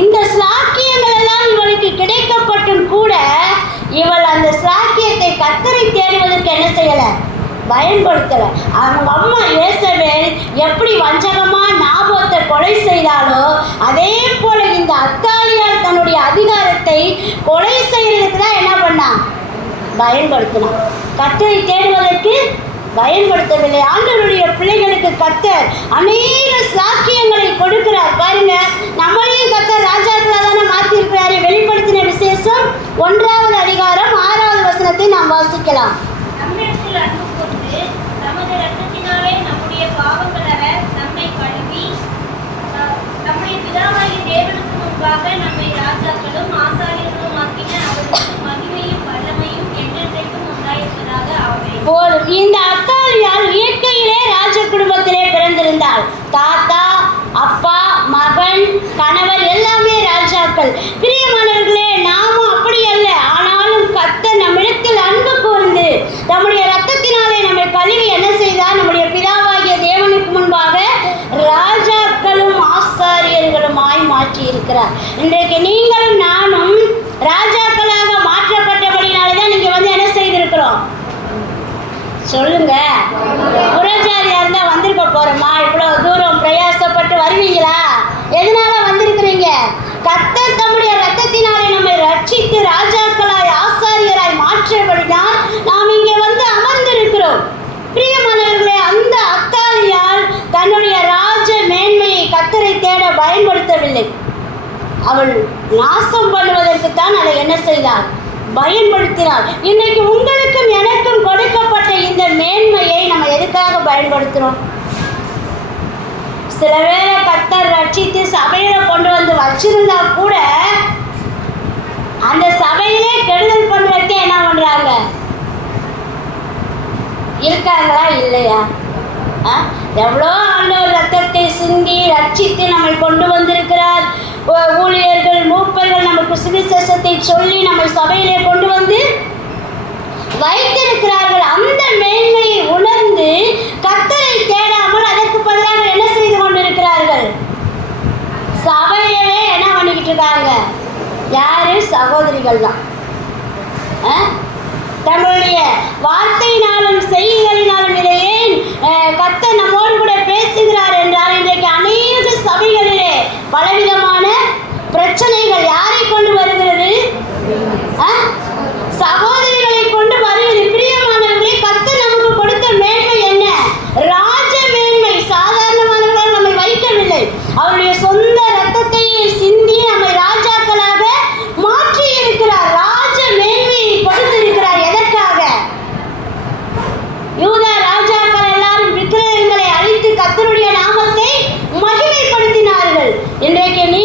இந்த சாக்கியங்கள் எல்லாம் இவளுக்கு கிடைக்கப்பட்டும் கூட இவள் அந்த சாக்கியத்தை கர்த்தரை தேடுவதற்கு என்ன செய்யல? பயன்படுத்தல. அவங்க அம்மா யேசபேல் எப்படி வஞ்சகமா நாபோத்தை கொலை செய்தாலோ அதே போல இந்த அத்தாலியாள் தன்னுடைய அதிகாரத்தை கொலை செய்யறதுக்கு தான் என்ன பண்ணா? பயன்படுத்தினான். கர்த்தரை தேடுவதற்கு பயன்படுத்தவில்லை. ஆண்டவருடைய பிள்ளைகளுக்கு கர்த்தர் அநேக சாக்கியங்களை கொடுக்கிறார். பாருங்க, நம்மளையும் கர்த்தர் ராஜாக்களா தானே மாற்றிருக்கிறாரு. வெளிப்படுத்தின விசேஷம் 1வது அதிகாரம் 6வது வசனத்தை நாம் வாசிக்கலாம். நம்மிடத்தில் அன்பு கொண்டு தமது இரத்தத்தினாலே நம்முடைய பாவங்களற நம்மை கழுவி நம்முடைய பிதாவாகிய தேவனுக்கு முன்பாக நம்மை ராஜாக்களும் ஆசாரியர்களும் ஆக்கின அவருக்கு மகிமையும் வல்லமையும் என்றென்றைக்கும் உண்டாயிருப்பதாக ஆமென். போதும். இந்த அத்தாலியாள் இயற்கையிலே ராஜ குடும்பத்திலே பிறந்திருந்தாள். தாத்தா, அப்பா, மகன், கணவர் எல்லாமே ராஜாக்கள். பிரியமானவர்களே, நாமும் அப்படி அல்ல. ஆனாலும் கர்த்தர் நம்மிடத்தில் அன்பு கூர்ந்து நம்முடைய இரத்தத்தினாலே நம்மை கழுவி என்ன செய்தார்? நம்முடைய பிதாவாகிய தேவனுக்கு முன்பாக ராஜாக்களும் ஆசாரியர்களுமாய் மாற்றி இருக்கிறார். இன்றைக்கு நீங்களும் நானும் ராஜாக்களாக மாற்றப்பட்டபடினாலே தான் நீங்க என்ன செய்திருக்கிறோம்? சொல்லுங்க. புறஜாதியா இருந்தா வந்திருக்க போறோமா? இவ்வளவு தூரம் பிரயாசப்பட்டு வருவீங்களா? எதனால வந்திருக்கிறீங்க? கர்த்தர் தம்முடைய இரத்தத்தினாலே நம்மை ரட்சித்து ராஜாக்களாய் ஆசாரியராய் மாற்றபடிதான் நாம் இங்கே அமர்ந்திருக்கிறோம். பிரியமானவர்களே, அந்த அத்தாலியாள் தன்னுடைய ராஜ மேன்மையை கர்த்தரை தேட பயன்படுத்தவில்லை. அவள் நாசம் பண்ணுவதற்கு தான் அதை என்ன செய்தார்? பயன்படுத்தினார். இன்றைக்கு உங்களுக்கும் எனக்கும் கொடுக்கப்பட்ட இந்த மேன்மையை நம்ம எதுக்காக பயன்படுத்துறோம்? சில வேளை கர்த்தர் ரட்சித்து சபையில கொண்டு வந்து வச்சிருந்தா கூட அந்த சபையிலே கெடுதல் பண்றதுக்கே என்ன பண்றாங்க? இருக்காங்களா இல்லையா? எவ்வளோ ஆண்டவர் ரத்தத்தை சிந்தி ரட்சித்து நம்மை கொண்டு வந்திருக்கிறார். ஊழியர்கள், மூப்பர்கள் நமக்கு சுவிசேஷத்தை சொல்லி நம்மை சபையிலே கொண்டு வந்து வைத்திருக்கிறார்கள். அந்த மேன்மையை உணர்ந்து கர்த்தரை தேடாமல் அதற்கு பதிலாக என்ன செய்து கொண்டிருக்கிறார்கள்? சபையவே என்ன பண்ணிக்கிட்டு இருக்காங்க? யாரு? சகோதரிகள் தான். தங்களுடைய வார்த்தையினாலும் செய்திகளினாலும் இதை ஏன் கர்த்தர் நம்மோடு கூட பேசுகிறார் என்றால், இன்றைக்கு அநேக சபைகளிலே பலவிதமான பிரச்சனைகள் யாரை கொண்டு வருகிறது? சகோதரிகளை கொண்டு வருகிறது. பிரியமானவர்களே, கர்த்தர் நமக்கு கொடுத்த மேன்மை என்ன? ராஜ மேன்மை. சாதாரணமானவர்களால் நம்மை வைக்கவில்லை. அவருடைய சொந்த ரத்தத்தையே சிந்தி நம்மை ராஜாக்களாக மாற்றி இருக்கிறார். ராஜ மேன்மையை கொடுத்திருக்கிறார். எதற்காக? யூதா ராஜாக்கள் எல்லாரும் விக்கிரகங்களை அழித்து கர்த்தருடைய நாமத்தை மகிமைப்படுத்தினார்கள். இன்றைக்கு நீ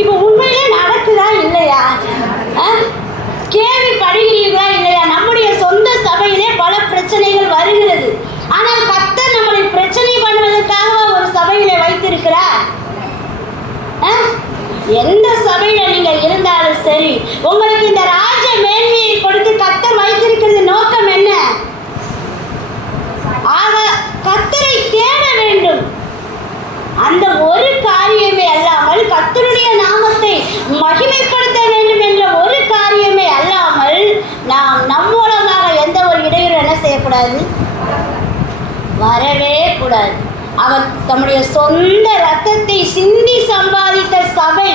இப்போ உண்மையிலே நடக்குதா இல்லையா? கேள்விப்படுகிறீர்களா இல்லையா? நம்முடைய சொந்த சபையிலே பல பிரச்சனைகள் வருகிறது. ஆனால் கர்த்தர் நம்மளை பிரச்சனை பண்ணுவதற்காக ஒரு சபையிலே வைத்திருக்கிறார். எந்த சபையில நீங்க இருந்தாலும் சரி, உங்களுக்கு இந்த ராஜ மேன்மையை கொடுத்து கர்த்தர் வைத்திருக்கிறது நோக்கம் என்ன? ஆக கர்த்தரை தேட வேண்டும். அந்த ஒரு காரியமே அல்லாமல், கர்த்தருடைய நாமத்தை மகிமைப்படுத்த வேண்டும் என்ற ஒரு காரியமே அல்லாமல், நாம் நம் மூலமாக எந்த ஒரு இடையூறு என்ன செய்யக்கூடாது, வரவே கூடாது. அவர் தம்முடைய சொந்த ரத்தத்தை சிந்தி சம்பாதித்த சபை.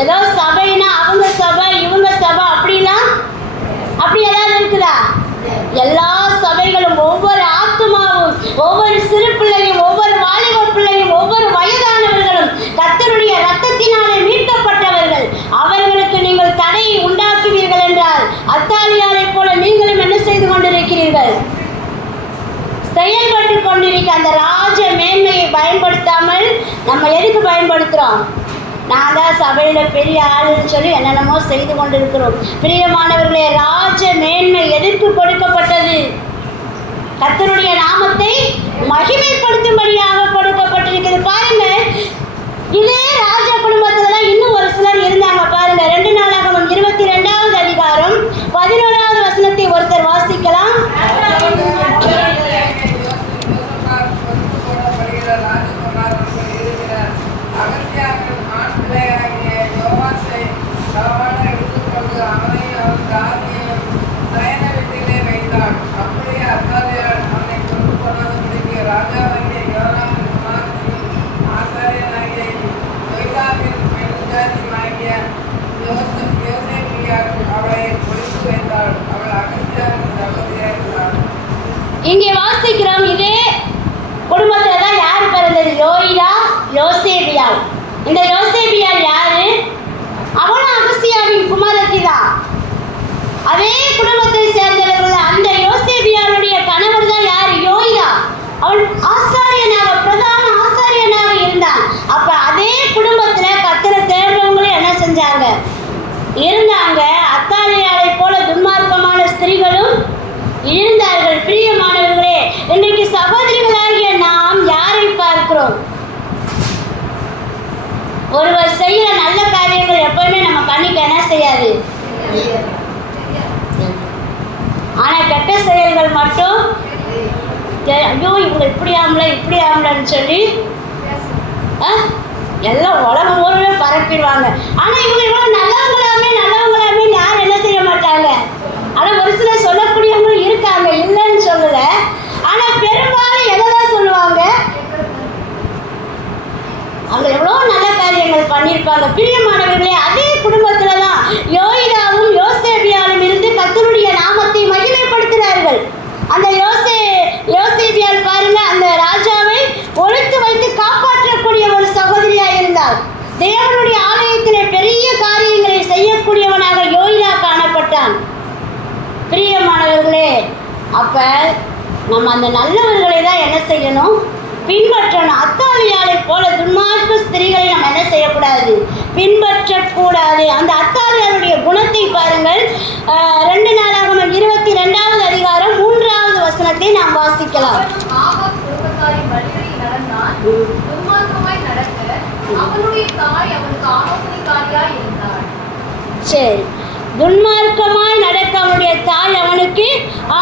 ஏதோ சபைனா அவங்க சபை இவங்க சபை அப்படிலாம் அப்படி ஏதாவது இருக்குதா? எல்லா சபைகளும், ஒவ்வொரு ஆத்துமாவும், ஒவ்வொரு சிறு பிள்ளையும், ஒவ்வொரு வாலிப பிள்ளையும், ஒவ்வொரு வயதானவர்களும் கர்த்தருடைய ரத்தத்தினாலே மீட்கப்பட்டவர்கள். அவர்களுக்கு நீங்கள் தடையை உண்டாக்குவீர்கள் என்றால் அத்தாலியாரை போல நீங்களும் என்ன செய்து கொண்டிருக்கிறீர்கள்? செயல்பட்டு கொண்டிருக்க அந்த ராஜ மேன்மையை பயன்படுத்தாமல் நம்ம எதுக்கு பயன்படுத்துகிறோம்? நான் தான் சபையில் பெரிய ஆளுன்னு சொல்லி என்னென்னமோ செய்து கொண்டிருக்கிறோம். பிரியமானவர்களே, ராஜ மேன்மை எதற்கு கொடுக்கப்பட்டது? கர்த்தருடைய நாமத்தை மகிமைப்படுத்தும்படியாக கொடுக்கப்பட்டிருக்கிறது. பாருங்க, இதே ராஜ குடும்பத்தில் தான் இன்னும் ஒரு சிலர் இருந்தாங்க. பாருங்க, 2 நாளாகமம் 22வது அதிகாரம் 11வது வசனத்தை ஒருத்தர் வாசிக்கலாம். இங்கே வாசிக்கிறோம், இதே குடும்பத்தில் தான் யார் பிறந்தது? யோய்தா, யோசேபியாள். இந்த யோசேபியாள் யாரு? அவளும் அகசியாவின் குமாரத்தி தான். அதே குடும்பத்தை சேர்ந்தவர்கள். அந்த யோசேபியாளுடைய கணவர் தான் யார்? யோய்தா. அவள் ஆசாரியனாக, பிரதான ஆசாரியனாக இருந்தான். அப்ப அதே குடும்பத்தில் கர்த்தரை தேடுறவங்களும் என்ன செஞ்சாங்க? இருந்தாங்க. அத்தாலியாளை போல துன்மார்க்கமான ஸ்திரீகளும் இருந்தார்கள். பிரியமானவர்களே, இன்றைக்கு சகோதரிகளாகிய நாம் யாரை பார்க்கிறோம்? ஒருவர் செய்கிற நல்ல காரியங்கள் எப்பவுமே நம்ம கண்ணுக்கு என்ன செய்யாது, ஆனால் கெட்ட செயல்கள் மட்டும் ஐயோ இவங்க இப்படி ஆம்பளைன்னு சொல்லி எல்லாம் உலகம் ஊரவே பரப்பிடுவாங்க. ஆனால் இவங்க இவ்வளோ நல்லவங்களாமே யாரும் என்ன செய்ய மாட்டாங்க. ஆனால் ஒரு சிலர் சொல்லக்கூடியவங்களும் இருக்காங்க, இல்லைன்னு சொல்லலை. ஆனால் பெரும்பாலும் எதை தான் சொல்லுவாங்க? அவங்க எவ்வளோ நல்ல காரியங்கள் பண்ணியிருப்பாங்க. பிரியமானவர்களே, அதே குடும்பத்தில் தான் யோய்தாவும் யோசேபியாலும் இருந்து கர்த்தருடைய நாமத்தை மகிமைப்படுத்தினார்கள். அந்த யோசேபியால் பாருங்க, அந்த ராஜாவை ஒழித்து வைத்து காப்பாற்றக்கூடிய ஒரு சகோதரியாக இருந்தார். தேவனுடைய ஆலயத்திலே பெரிய காரியங்களை செய்யக்கூடியவனாக யோய்தா காணப்பட்டான். பிரியமானவர்களே, அப்போ நம்ம அந்த நல்லவர்களை தான் என்ன செய்யணும்? பின்பற்றணும். அத்தாலியாளை போல துன்மார்க்க ஸ்திரீகளை நம்ம என்ன செய்யக்கூடாது? பின்பற்றக்கூடாது. அந்த அத்தாலியாருடைய குணத்தை பாருங்கள். 2 நாளாகமம் 22வது அதிகாரம் 3வது வசனத்தை நாம் வாசிக்கலாம். சரி, துன்மார்க்கமாய் நடக்க அவனுடைய தாய் அவனுக்கு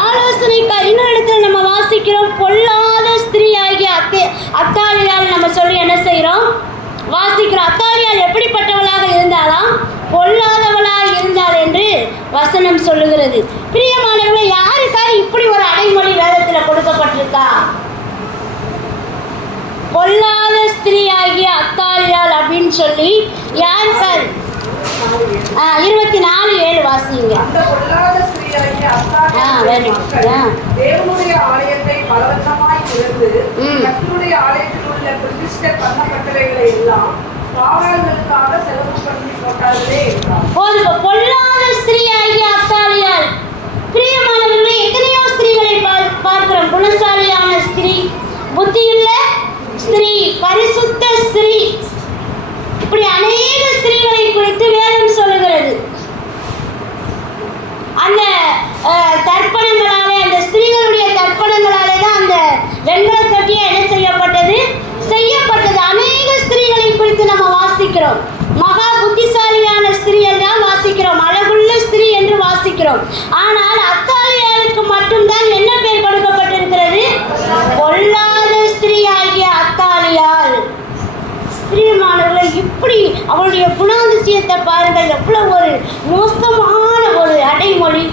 ஆலோசனைக்காய். இன்னொரு இடத்துல நம்ம வாசிக்கிறோம், பொல்லாத ஸ்திரீ ஆகிய அத்தாலியால் நம்ம சொல்லி என்ன செய்கிறோம்? வாசிக்கிறோம். அத்தாலியால் எப்படிப்பட்டவளாக இருந்தாலாம்? பொல்லாதவளாக இருந்தாள் என்று வசனம் சொல்லுகிறது. பிரியமானவர்களே, யாருக்காக இப்படி ஒரு அடைமொழி வேதத்தில் கொடுக்கப்பட்டிருக்கா? பொல்லாத ஸ்திரீ ஆகிய அத்தாலியால் அப்படின்னு சொல்லி யாருக்கார்? 24:7 வாசிங்க. தேவனுடைய ஆலயத்தை பலவந்தமாய் திறந்து கர்த்தருடைய ஆலயத்தில் உள்ள பிரதிஷ்டை பண்ணப்பட்டவைகளை எல்லாம் பாவங்களுக்காக செலவு பண்ணி போட்டார்களே என்றார். பொல்லாத ஸ்திரீ ஆகிய அத்தாலியால். பிரியமானவர்களே, எத்தனையோ ஸ்திரீகளை பார்க்கிறோம். குணசாலியான ஸ்திரீ, புத்தியுள்ள ஸ்திரீ, பரிசுத்த ஸ்திரீ, இப்படி அநேக ஸ்திரீகளை இருக்கிறோம். ஆனால் அத்தாலியாளுக்கு மட்டும்தான் என்ன பேர் கொடுக்கப்பட்டிருக்கிறது? பொல்லாத ஸ்திரீ ஆகிய அத்தாலியாள். பிரியமானவர்களை, இப்படி அவளுடைய குணாதிசயத்தை பாருங்கள், எவ்வளவு ஒரு மோசமான ஒரு அடைமொழி.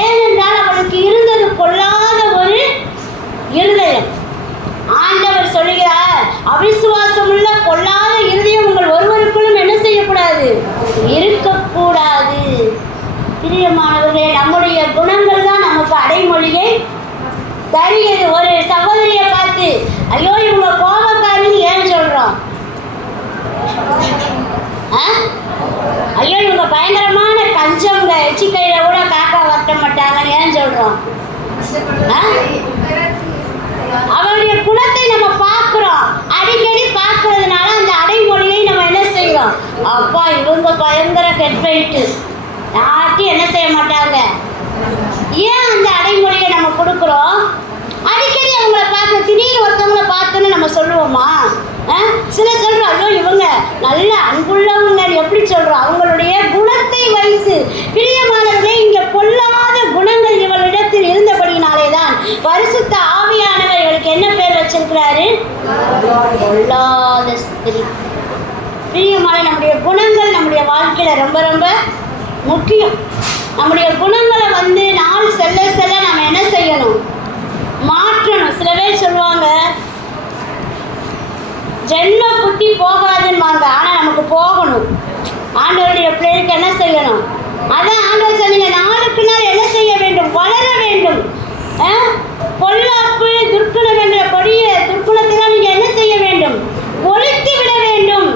ஏனென்றால் அவளுக்கு இருந்தது பொல்லாத ஒரு இருதயம். ஆண்டவர் சொல்லுகிறார், அவிசுவாசமுள்ள பொல்லாத இருதயம் உங்கள் ஒருவருக்குள்ளும் என்ன செய்யக்கூடாது? இருக்கக்கூடாது. பிரியமானவர்களே, நம்முடைய குணங்கள் தான் நமக்கு அடைமொழியை தருகிறது. ஒரு சகோதரியை பார்த்து ஐயோ இவங்க கோபக்காரின்னு ஏன் சொல்றோம்? ஐயோ இவங்க பயங்கரமான கஞ்சவங்க, எச்சிக்கையில கூட காக்கா வட்ட மாட்டாங்கன்னு ஏன் சொல்றோம்? அவருடைய குணத்தை நம்ம பார்க்கிறோம். அடிக்கடி பார்க்கறதுனால அந்த அடைமொழியை நம்ம என்ன செய்யறோம்? அப்பா இவங்க பயங்கர கெட்பைட்டு, யார்ட்டும் என்ன செய்ய மாட்டாங்க. ஏன் அந்த அடைமொழியை நம்ம கொடுக்குறோம்? அடிக்கடி அவங்கள பார்க்க, திடீர்னு ஒருத்தவங்கள பார்த்தோன்னு நம்ம சொல்லுவோமா? சில சொல்கிறோம் ஐயோ இவங்க நல்ல அன்புள்ளவங்க, எப்படி சொல்கிறோம்? அவங்களுடைய குணத்தை வைத்து. பிரியமானவர்களே, இங்கே பொல்லாத குணங்கள் இவளிடத்தில் இருந்தபடினாலே தான் பரிசுத்த ஆவியானவர் இவளுக்கு என்ன பேர் வச்சிருக்கிறாரு? பொல்லாத ஸ்திரீ. பிரியமான, நம்முடைய குணங்கள் நம்முடைய வாழ்க்கையில் ரொம்ப ரொம்ப முக்கியம். நம்முடைய குணங்களை நாள் செல்ல செல்ல நம்ம என்ன செய்யணும்? மாற்றணும். சில பேர் சொல்லுவாங்க ஜென்ம புத்தி போகாதுன்னுவாங்க, ஆனால் நமக்கு போகணும். ஆண்டவருடைய பிள்ளைக்கு என்ன செய்யணும்? அதான் ஆண்டவர் சொன்னீங்க, நாளுக்கு நாள் என்ன செய்ய வேண்டும்? வளர வேண்டும். பொல்லாப்பு துர்க்குணம் என்ற கொடிய துர்க்குணத்தினால் நீங்கள் என்ன செய்ய வேண்டும்? ஒழித்து விட வேண்டும்.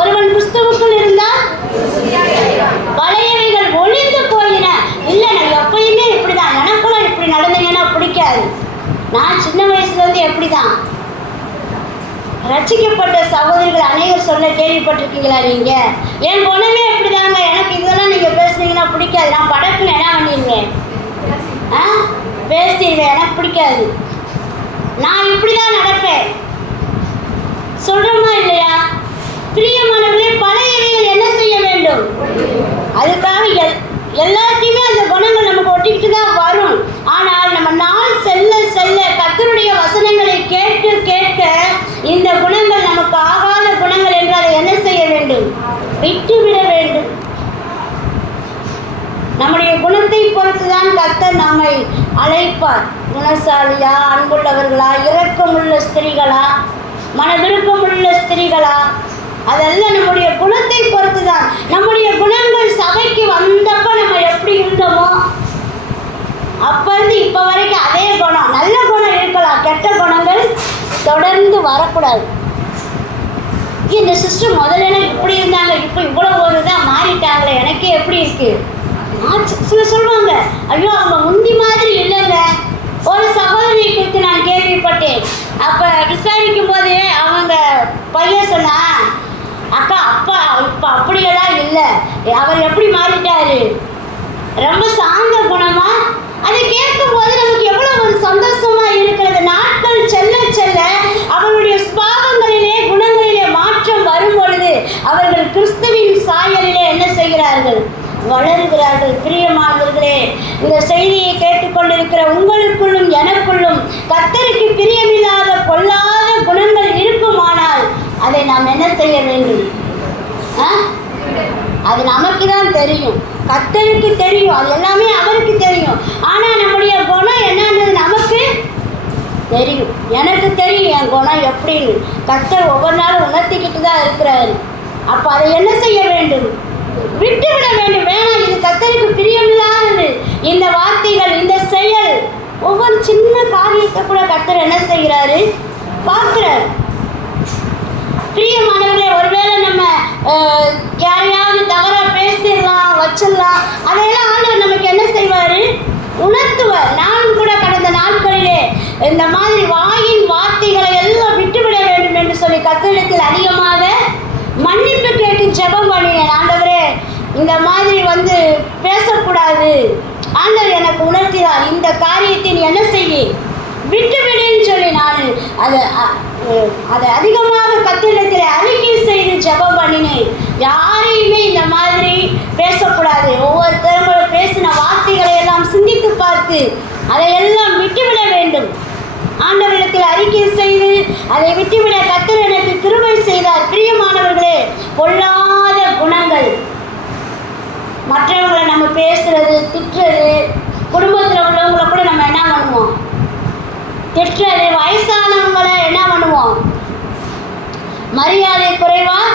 ஒருவன் கிறிஸ்துவுக்குள் இருந்தால் பழையவைகள் ஒழிந்து போயின. இல்லை, நான் எப்பயுமே இப்படி தான், எனக்குள்ள இப்படி நடந்தீங்கன்னா பிடிக்காது. நான் சின்ன வயசுலேருந்து எப்படி தான். ரட்சிக்கப்பட்ட சகோதரிகள் அனைவரும் சொல்ல கேள்விப்பட்டிருக்கீங்களா? நீங்கள் என் குணமே எப்படி தாங்க, எனக்கு இதெல்லாம் நீங்கள் பேசுனீங்கன்னா பிடிக்காது. நான் படத்தில் என்ன பண்ணிடுவேன்? பேசிடுவேன், எனக்கு பிடிக்காது. நான் இப்படி தான் நடப்பேன். சொல்கிறோமா இல்லையா? பிரியமானவர்களே, பழையவைகள் என்ன செய்ய வேண்டும்? அதுக்காக எல்லாத்தையுமே அந்த குணங்கள் நமக்கு ஒட்டிக்கிட்டு தான் வரும். ஆனால் நம்ம நாள் செல்ல செல்ல கர்த்தருடைய வசனங்களை கேட்க கேட்க இந்த குணங்கள் நமக்கு ஆகாத குணங்கள் என்று அதை என்ன செய்ய வேண்டும்? விட்டுவிட வேண்டும். நம்முடைய குணத்தை பொறுத்துதான் கர்த்தர் நம்மை அழைப்பார். குணசாலியா, அன்புள்ளவர்களா, இரக்கமுள்ள ஸ்திரீகளா, மனதிருக்கமுள்ள ஸ்திரீகளா, அதெல்லாம் நம்முடைய குணத்தை பொறுத்து தான். நம்முடைய குணங்கள் சபைக்கு வந்தப்ப நம்ம எப்படி இருந்தோமோ அப்ப இருந்து இப்ப வரைக்கும் அதே குணம். நல்ல குணம் இருக்கலாம், கெட்ட குணங்கள் தொடர்ந்து வரக்கூடாது. இந்த சிஸ்டர் முதல்ல இப்படி இருந்தாங்க, இப்போ இவ்வளோ ஒரு இதாக மாறிட்டாங்களே, எனக்கே எப்படி இருக்கு? சில சொல்லுவாங்க ஐயோ அவங்க முந்தி மாதிரி இல்லைங்க. ஒரு சகோதரியை குறித்து நான் கேள்விப்பட்டேன். அப்போ விசாரிக்கும் போது அவங்க பையன் சொன்னா, அக்கா அப்பா இப்போ அப்படியெல்லாம் இல்லை, அவர் எப்படி மாறிட்டாரு, ரொம்ப சாந்த குணமா. அதை கேட்கும் போது நமக்கு எவ்வளோ ஒரு சந்தோஷமா இருக்கிறது. நாட்கள் செல்ல செல்ல அவருடைய ஸ்பாவங்களிலே, குணங்களிலே மாற்றம் வரும் பொழுது அவர்கள் கிறிஸ்துவின் சாயலிலே என்ன செய்கிறார்கள்? வளருகிறார்கள். பிரியமானவர்களே, இந்த செய்தியை கேட்டுக்கொண்டிருக்கிற உங்களுக்குள்ளும் எனக்குள்ளும் கர்த்தருக்கு பிரியமில்லாத பொல்லாத குணங்கள் இருக்குமானால் அதை நாம் என்ன செய்ய வேண்டும்? அது நமக்கு தான் தெரியும், கர்த்தருக்கு தெரியும், அது எல்லாமே அவருக்கு தெரியும். ஆனால் நம்முடைய குணம் என்னன்றது நமக்கு தெரியும். எனக்கு தெரியும் என் குணம் எப்படின்னு. கர்த்தர் ஒவ்வொரு நாளும் உணர்த்திக்கிட்டு தான் இருக்கிறாரு. அப்போ அதை என்ன செய்ய வேண்டும்? விட்டுவிட வேண்டும். வேணாம், இது கர்த்தருக்கு பிரியமில்லாதது. இந்த வார்த்தைகள், இந்த செயல், ஒவ்வொரு சின்ன காரியத்தை கூட கர்த்தர் என்ன செய்கிறாரு? பார்க்கிறார். பிரியமானவர்களே, ஒருவேளை நம்ம யாரையாவது தவறாக பேசிடலாம், வச்சிடலாம், அதையெல்லாம் ஆண்டவர் நமக்கு என்ன செய்வார்? உணர்த்துவார். நான் கூட கடந்த நாட்களிலே இந்த மாதிரி வாயின் வார்த்தைகளை எல்லாம் விட்டுவிட வேண்டும் என்று சொல்லி கர்த்தரிடத்தில் அதிகமாக மன்னிப்பு கேட்டு ஜெபம் பண்ணினேன். ஆண்டவரே, இந்த மாதிரி பேசக்கூடாது. ஆண்டவர் எனக்கு உணர்த்தினார், இந்த காரியத்தை நீ என்ன செய்ய விட்டுவிடுன்னு சொல்லி. நான் நான் அதை அதிகமாக கத்திரிடத்தில் அறிக்கை செய்து ஜெபம் பண்ணினேன். யாரையுமே இந்த மாதிரி பேசக்கூடாது. ஒவ்வொருத்தரும் பேசின வார்த்தைகளை எல்லாம் சிந்தித்து பார்த்து அதையெல்லாம் விட்டுவிட வேண்டும். ஆண்டவரிடத்தில் அறிக்கை செய்து அதை விட்டுவிட கர்த்தர் எனக்கு கிருபை செய்தார். பிரியமானவர்களே, பொல்லாத குணங்கள், மற்றவங்களை நம்ம பேசுறது, திட்டுறது, குடும்பத்தில் உள்ளவங்களை கூட நம்ம என்ன பண்ணுவோம், திட்டுறது, வயசானவங்களை என்ன பண்ணுவோம், மரியாதை குறைவாக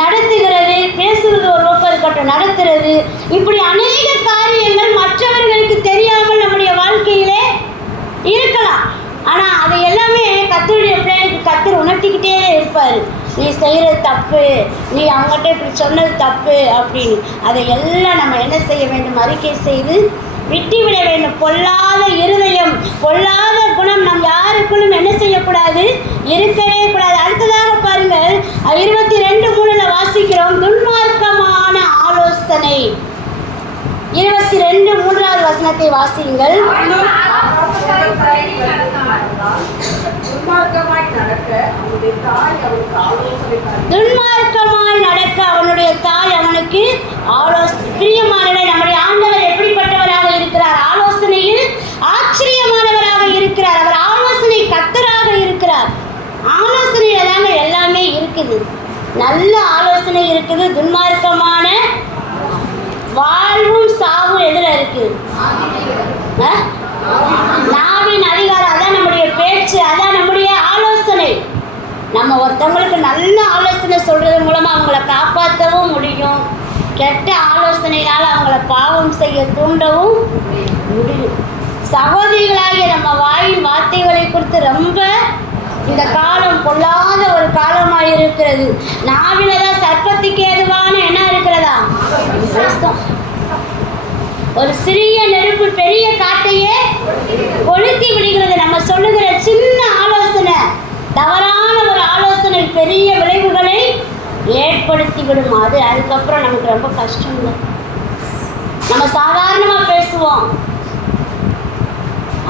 நடத்துகிறது, பேசுறது ஒரு பக்கம் இருக்கட்டும், நடத்துறது, இப்படி அநேக காரியங்கள் மற்றவர்களுக்கு தெரியாமல் நம்முடைய வாழ்க்கையிலே இருக்கலாம். ஆனால் அதை எல்லாமே கர்த்தருடைய பிள்ளைகளுக்கு கர்த்தர் உணர்த்திக்கிட்டே இருப்பார். நீ செய்கிறது தப்பு, நீ அவங்ககிட்ட இப்படி சொன்னது தப்பு அப்படின்னு. அதை எல்லாம் நம்ம என்ன செய்ய வேண்டும், அறிக்கை செய்து விட்டுவிட வேண்டும். பொல்லாத இருதயம், பொல்லாத குணம் நம் யாருக்குள்ளும் என்ன செய்யக்கூடாது, இருக்கவே கூடாது. அடுத்ததாக பாருங்கள், 22:3 வாசிக்கிறோம், துன்மார்க்கமான ஆலோசனை. 22:3 வசனத்தை வாசியுங்கள். துன்மார்க்கமாய் நடக்க அவனுடைய தாய் அவனுக்கு ஆலோசனை. பிரியமானவரே, நம்முடைய ஆண்டவர் எப்படிப்பட்டவராக இருக்கிறார்? ஆலோசனையில் ஆச்சரியமானவராக இருக்கிறார். அவர் ஆலோசனை கர்த்தராக இருக்கிறார். ஆலோசனையில தாங்க எல்லாமே இருக்குது. நல்ல ஆலோசனை இருக்குது. துன்மார்க்கமான வாழ்வும் சாவும் எதில் இருக்கு? நாவின் அதிகாரம். அதான் நம்முடைய பேச்சு, அதான் நம்முடைய ஆலோசனை. நம்ம ஒருத்தவங்களுக்கு நல்ல ஆலோசனை சொல்றது மூலமா அவங்கள காப்பாற்றவும் முடியும். கெட்ட ஆலோசனையினால் அவங்கள பாவம் செய்ய தூண்டவும் முடியும். சகோதரிகளாகிய நம்ம வாயின் வார்த்தைகளை குறித்து ரொம்ப இந்த காலம் பொல்லாத ஒரு காலமாக இருக்கிறது. நாவில தான் சர்ப்பத்துக்கு ஏதுவான என்ன இருக்கிறதா? விஷம். ஒரு சிறிய நெருப்பு பெரிய காட்டையே கொளுத்தி விடுகிறது. நம்ம சொல்லுகிற சின்ன ஆலோசனை, தவறான ஒரு ஆலோசனை பெரிய விளைவுகளை ஏற்படுத்தி விடும். அதுக்கப்புறம் நமக்கு ரொம்ப கஷ்டம். நம்ம சாதாரணமாக பேசுவோம்.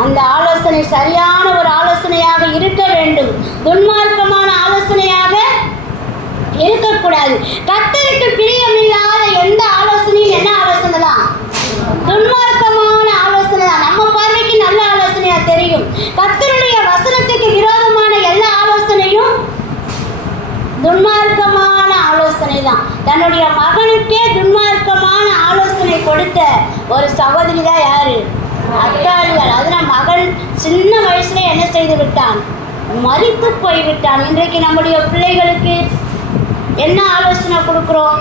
அந்த ஆலோசனை சரியான ஒரு ஆலோசனையாக இருக்க வேண்டும். துன்மார்க்கமான ஆலோசனையாக இருக்கக்கூடாது. கர்த்தருக்கு பிரியமில்லாத எந்த ஆலோசனையும் என்ன ஆலோசனை தான்? துன்மார்க்கமான ஆலோசனை தான். நம்ம பார்வைக்கு நல்ல ஆலோசனையா தெரியும். கர்த்தருடைய வசனத்துக்கு விரோதமான எல்லா ஆலோசனையும் துன்மார்க்கமான ஆலோசனை தான். தன்னுடைய மகனுக்கே துன்மார்க்கமான ஆலோசனை கொடுத்த ஒரு சகோதரி தான் யாரு? அத்தாளிகள். அதனால் மகன் சின்ன வயசுல என்ன செய்து விட்டான்? மரித்து போய்விட்டான். இன்றைக்கு நம்முடைய பிள்ளைகளுக்கு என்ன ஆலோசனை கொடுக்குறோம்?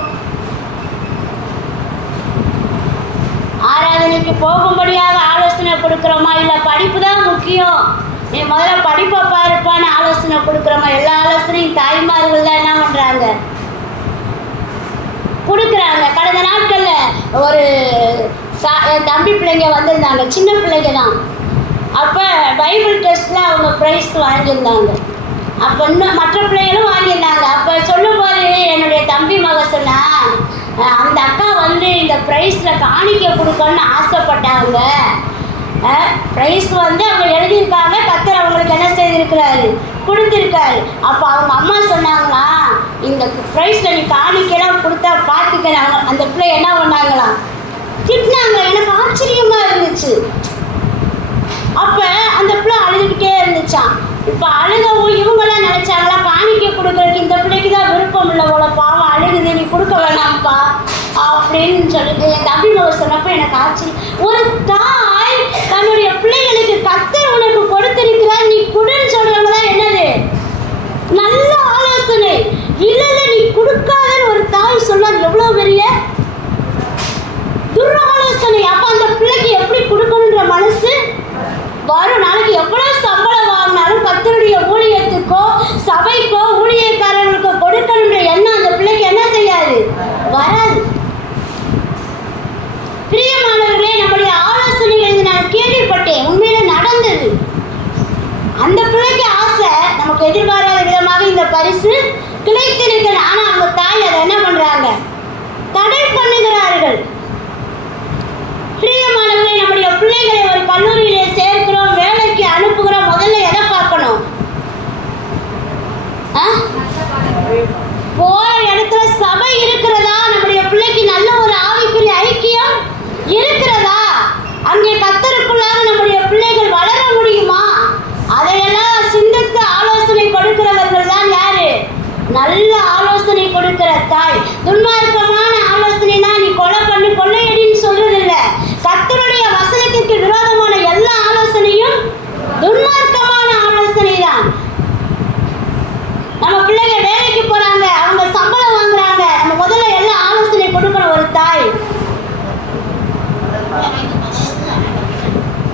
ஆராதனைக்கு போகும்படியாக ஆலோசனை கொடுக்குறோமா? இல்லை படிப்பு தான் முக்கியம், நீ முதல்ல படிப்பை பாருப்பான்னு ஆலோசனை கொடுக்குறோமா? எல்லா ஆலோசனையும் தாய்மார்கள் தான் என்ன பண்ணுறாங்க, கொடுக்குறாங்க. கடந்த நாட்களில் ஒரு என் தம்பி பிள்ளைங்க வந்திருந்தாங்க, சின்ன பிள்ளைங்க தான். அப்போ பைபிள் டெஸ்ட்டில் அவங்க ப்ரைஸ் வாங்கியிருந்தாங்க. அப்போ இன்னும் மற்ற பிள்ளைகளும் வாங்கியிருந்தாங்க. அப்போ சொல்லும்போது என்னுடைய தம்பி மக சொன்னா, அந்த அக்கா வந்து இந்த ப்ரைஸில் காணிக்க கொடுக்கணும்னு ஆசைப்பட்டாங்க. ப்ரைஸ் வந்து அவங்க எழுதியிருக்காங்க, கர்த்தர் அவங்களுக்கு என்ன செய்திருக்கிறாரு, கொடுத்துருக்காரு. அப்போ அவங்க அம்மா சொன்னாங்களா, இந்த ப்ரைஸில் நீ காணிக்கலாம் கொடுத்தா பார்த்துக்கிறேன். அவங்க அந்த பிள்ளை என்ன பண்ணாங்களாம், திட்டினாங்க. எனக்கு ஆச்சரியமாக இருந்துச்சு. அப்போ அந்த பிள்ளை அழுதுகிட்டே இருந்துச்சான். இப்போ அழுகவும் இவங்கெல்லாம் நினச்சாங்களா, காணிக்க கொடுக்குறதுக்கு இந்த பிள்ளைக்கு தான் விருப்பம் இல்லை போல, பாவம் அழுகுது, நீ கொடுக்க வேணாம்ப்பா அப்படின்னு சொல்லிட்டு என் தம்பி மக சொன்னப்போ எனக்கு ஆச்சரியம். ஒரு தாய் தன்னுடைய பிள்ளைகளுக்கு கர்த்தர் உனக்கு கொடுத்திருக்கிறார், நீ கொடுன்னு சொல்றவங்க தான் என்னது நல்ல ஆலோசனை. இல்லை நீ கொடுக்காதன்னு ஒரு தாய் சொன்னால் எவ்வளோ பெரிய துராலோசனை. அப்போ அந்த பிள்ளைக்கு எப்படி கொடுக்கணுன்ற மனசு வரும். நாளைக்கு எவ்வளோ சம்பளம் வாங்கினாலும் கர்த்தருடைய ஊழியத்துக்கோ சபைக்கோ ஊழியக்காரர்களுக்கோ கொடுக்கணுன்ற எண்ணம் அந்த பிள்ளைக்கு என்ன செய்யாது, வராது. பிரியமானவர்களே, நம்முடைய ஆலோசனைகள் நான் கேள்விப்பட்டேன், உண்மையில நடந்தது. அதையெல்லாம் சிந்தித்து ஆலோசனை கொடுக்கிறவர்கள் தான் யாரு? நல்ல ஆலோசனை கொடுக்கிற தாய். துன்மார்க்கமான ஆலோசனைனா நீ கொலை பண்ணி கொள்ளையடின்னு சொல்றதில்ல. கர்த்தருடைய வசனத்திற்கு விரோதமான எல்லா ஆலோசனையும் துன்மார்க்கமான ஆலோசனை தான். நம்ம பிள்ளைங்க வேலைக்கு போறாங்க, அவங்க சம்பளம் வாங்குறாங்க, நம்ம முதல்ல எல்லா ஆலோசனை கொடுக்கணும். ஒரு தாய்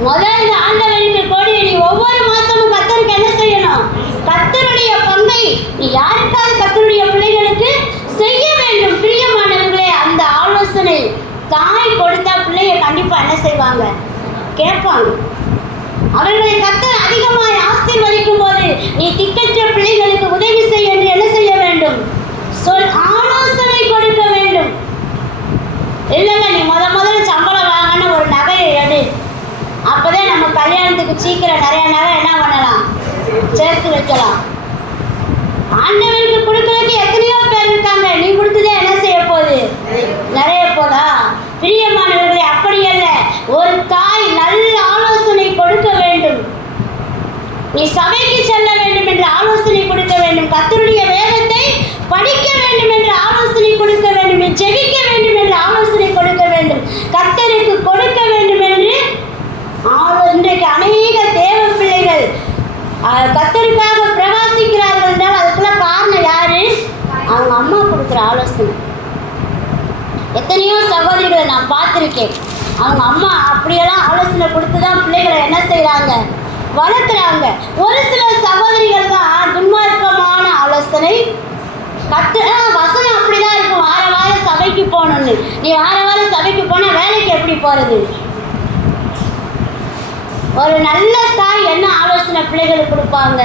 முதல் இந்த ஆண்டவனுக்கு கொடி. நீ ஒவ்வொரு மாசமும் கர்த்தருக்கு என்ன செய்யணும்? கர்த்தருடைய பங்கை நீ யாருக்காவது கர்த்தருடைய பிள்ளைகளுக்கு செய்ய வேண்டும். பிரியமானவர்களே, அந்த ஆலோசனை தாய் கொடுத்தா பிள்ளைங்க கண்டிப்பா என்ன செய்வாங்க? கேட்பாங்க. அவர்களை கர்த்தர் அதிகமாய் ஆசீர்வதிக்கும் போது நீ திக்கற்ற பிள்ளைகளுக்கு உதவி செய்ய என்று என்ன செய்ய வேண்டும்? ஆலோசனை கொடுக்க வேண்டும். இல்லைங்க, நீ முதல்ல சம்பளம் வாங்கன்னு ஒரு நகையை எடு. அப்போதான் நம்ம கல்யாணத்துக்கு சீக்கிரம் நிறைய நகை என்ன பண்ணலாம்? சேர்த்து வைக்கலாம். ஆண்டவருக்கு கொடுக்கறதுக்கு எத்தனையோ பேர் இருக்காங்க. நீ கொடுத்ததே என்ன செய்ய போகுது? நிறைய போதா? பிரியமானவர்களே, அப்படி அல்ல. ஒரு தாய் நல்ல ஆலோசனை கொடுக்க வேண்டும். நீ சபைக்கு செல்ல வேண்டும் என்று ஆலோசனை கொடுக்க வேண்டும். கர்த்தருடைய வேதத்தை படிக்க வேண்டும் என்று ஆலோசனை கொடுக்க வேண்டும். நீ ஜெபிக்க வேண்டும் என்று ஆலோசனை கொடுக்க வேண்டும். கர்த்தருக்கு கொடுக்க வேண்டும் என்று இன்றைக்கு அநேக தேவ பிள்ளைகள் கர்த்தருக்காக பிரகாசிக்கிறார்கள் என்றால் அதுக்குள்ள காரணம் யாரு? அவங்க அம்மா கொடுக்குற ஆலோசனை. எத்தனையோ சகோதரிகளை நான் பார்த்துருக்கேன். அவங்க அம்மா அப்படியெல்லாம் ஆலோசனை கொடுத்து தான் பிள்ளைகளை என்ன செய்கிறாங்க? வளர்க்குறாங்க. ஒரு சில சகோதரிகள் தான் துன்மார்க்கமான ஆலோசனை. வசனம் அப்படிதான் இருக்கும். வார வாரம் சபைக்கு போகணுன்னு. நீ வார வாரம் சபைக்கு போனால் வேலைக்கு எப்படி போகிறது? ஒரு நல்ல தாய் என்ன ஆலோசனை பிள்ளைகளுக்கு கொடுப்பாங்க?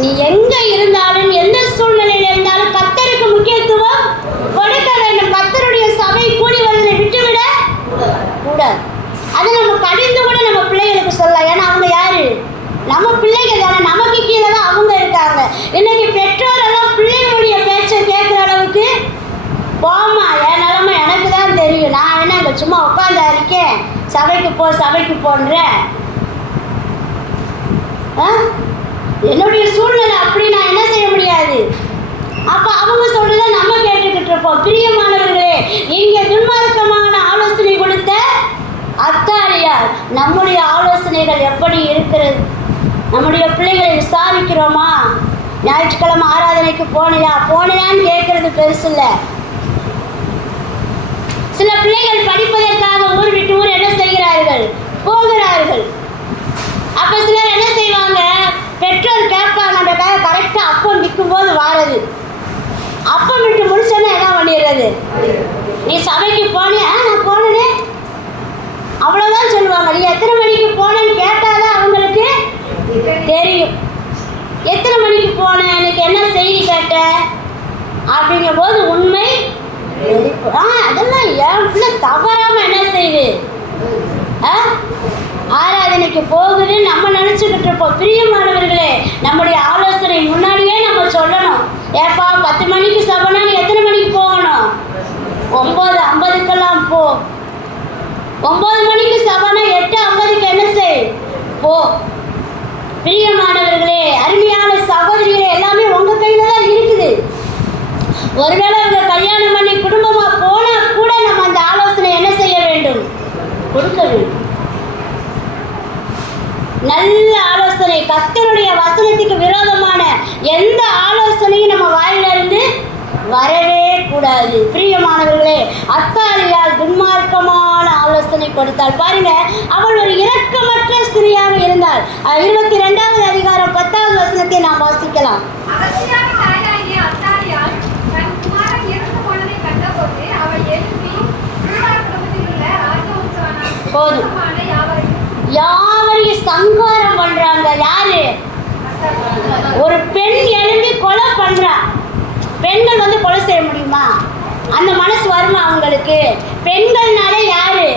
நீ எங்க இருந்தாலும் எந்த சூழ்நிலையில இருந்தாலும் கர்த்தருக்கு முக்கியத்துவம் கொடுக்க வேண்டும். கர்த்தருடைய சபை கூடி வருவதை விட்டுவிட கூடாது. அதை நம்ம கடிந்து கூட நம்ம பிள்ளைகளுக்கு சொல்லலாம். ஏன்னா அவங்க யாரு? நம்ம பிள்ளைங்க தானே. நமக்கு கீழே தான் அவங்க இருக்காங்க. இன்னைக்கு பெற்றோரெல்லாம் பிள்ளைகளுடைய பேச்சை கேட்குற அளவுக்கு போமா, என் நிலைமை எனக்கு தான் தெரியும். நான் என்ன அங்கே சும்மா உட்காந்தா இருக்கேன், சபைக்கு போன்ற என்னுடைய சூழ்நிலை அப்படி நான் என்ன செய்ய முடியாது. அப்போ அவங்க சொல்றத நம்ம கேட்டுக்கிட்டு இருப்போம். பிரியமானவர்களே, இங்கே துன்மார்க்கமான ஆலோசனை கொடுத்த அத்தாரியார் நம்முடைய ஆலோசனைகள் எப்படி இருக்கிறது? நம்முடைய பிள்ளைகளை விசாரிக்கிறோமா? ஞாயிற்றுக்கிழமை ஆராதனைக்கு போனியான்னு கேட்கறது பெருசு இல்லை. சில பிள்ளைகள் படிப்பதற்காக ஊர் விட்டு ஊர் என்ன செய்கிறார்கள்? போகிறார்கள். அப்போ சிலர் என்ன செய்வாங்க? பெற்றோர் கேட்பாங்க, அந்த கரெக்டாக அப்பம் விற்கும் போது வாரது. அப்பம் விட்டு முடிச்சோன்னா என்ன பண்ணிடுறது? நீ சபைக்கு போனியா? நான் போனேனே, அவ்வளோதான் சொல்லுவாங்க. நீ எத்தனை மணிக்கு போனேன்னு கேட்டாதான் அவங்களுக்கு தெரியும். எத்தனை மணிக்கு போனேன், எனக்கு என்ன செய்தி கேட்ட அப்படிங்கும் போது உண்மை அதெல்லாம் என் பிள்ளை தவறாமல் என்ன செய்யுது? ஆராதனைக்கு போகுது நம்ம நினச்சிக்கிட்டு இருப்போம். பிரியமானவர்களே, நம்முடைய ஆலோசனை முன்னாடியே நம்ம சொல்லணும். ஏப்பா 10 மணிக்கு சபைனா நீ எத்தனை மணிக்கு போகணும்? 9:50 போ. 9 மணிக்கு சபைனா 8:50 என்ன செய்? போ. பிரியமானவர்களே, அருமையான சகோதரிகளே, எல்லாமே உங்கள் கையில் தான் இருக்குது. ஒருவேளை அவங்க கல்யாணம் பண்ணி குடும்பமாக போனால் கூட நம்ம அந்த ஆலோசனை என்ன செய்ய வேண்டும்? கொடுக்க வேண்டும். நல்ல ஆலோசனை. கர்த்தருடைய வசனத்துக்கு விரோதமான எந்த ஆலோசனையும் நம்ம வாயிலிருந்து வரவே கூடாது. பிரியமானவர்களே, அத்தாலியால் துன்மார்க்கமான ஆலோசனை கொடுத்தாள். பாருங்க, அவள் ஒரு இரக்கமற்ற ஸ்திரியாக இருந்தாள். 22வது அதிகாரம் 10வது வசனத்தை நாம் வாசிக்கலாம். போதும். யாவரையும் சங்காரம் பண்றாங்க. யாரு? ஒரு பெண் எழுந்து கொலை பண்றா. பெண்கள் கொலை செய்ய முடியுமா? அந்த மனசு வருமா அவங்களுக்கு? பெண்கள்னாலே யாரு?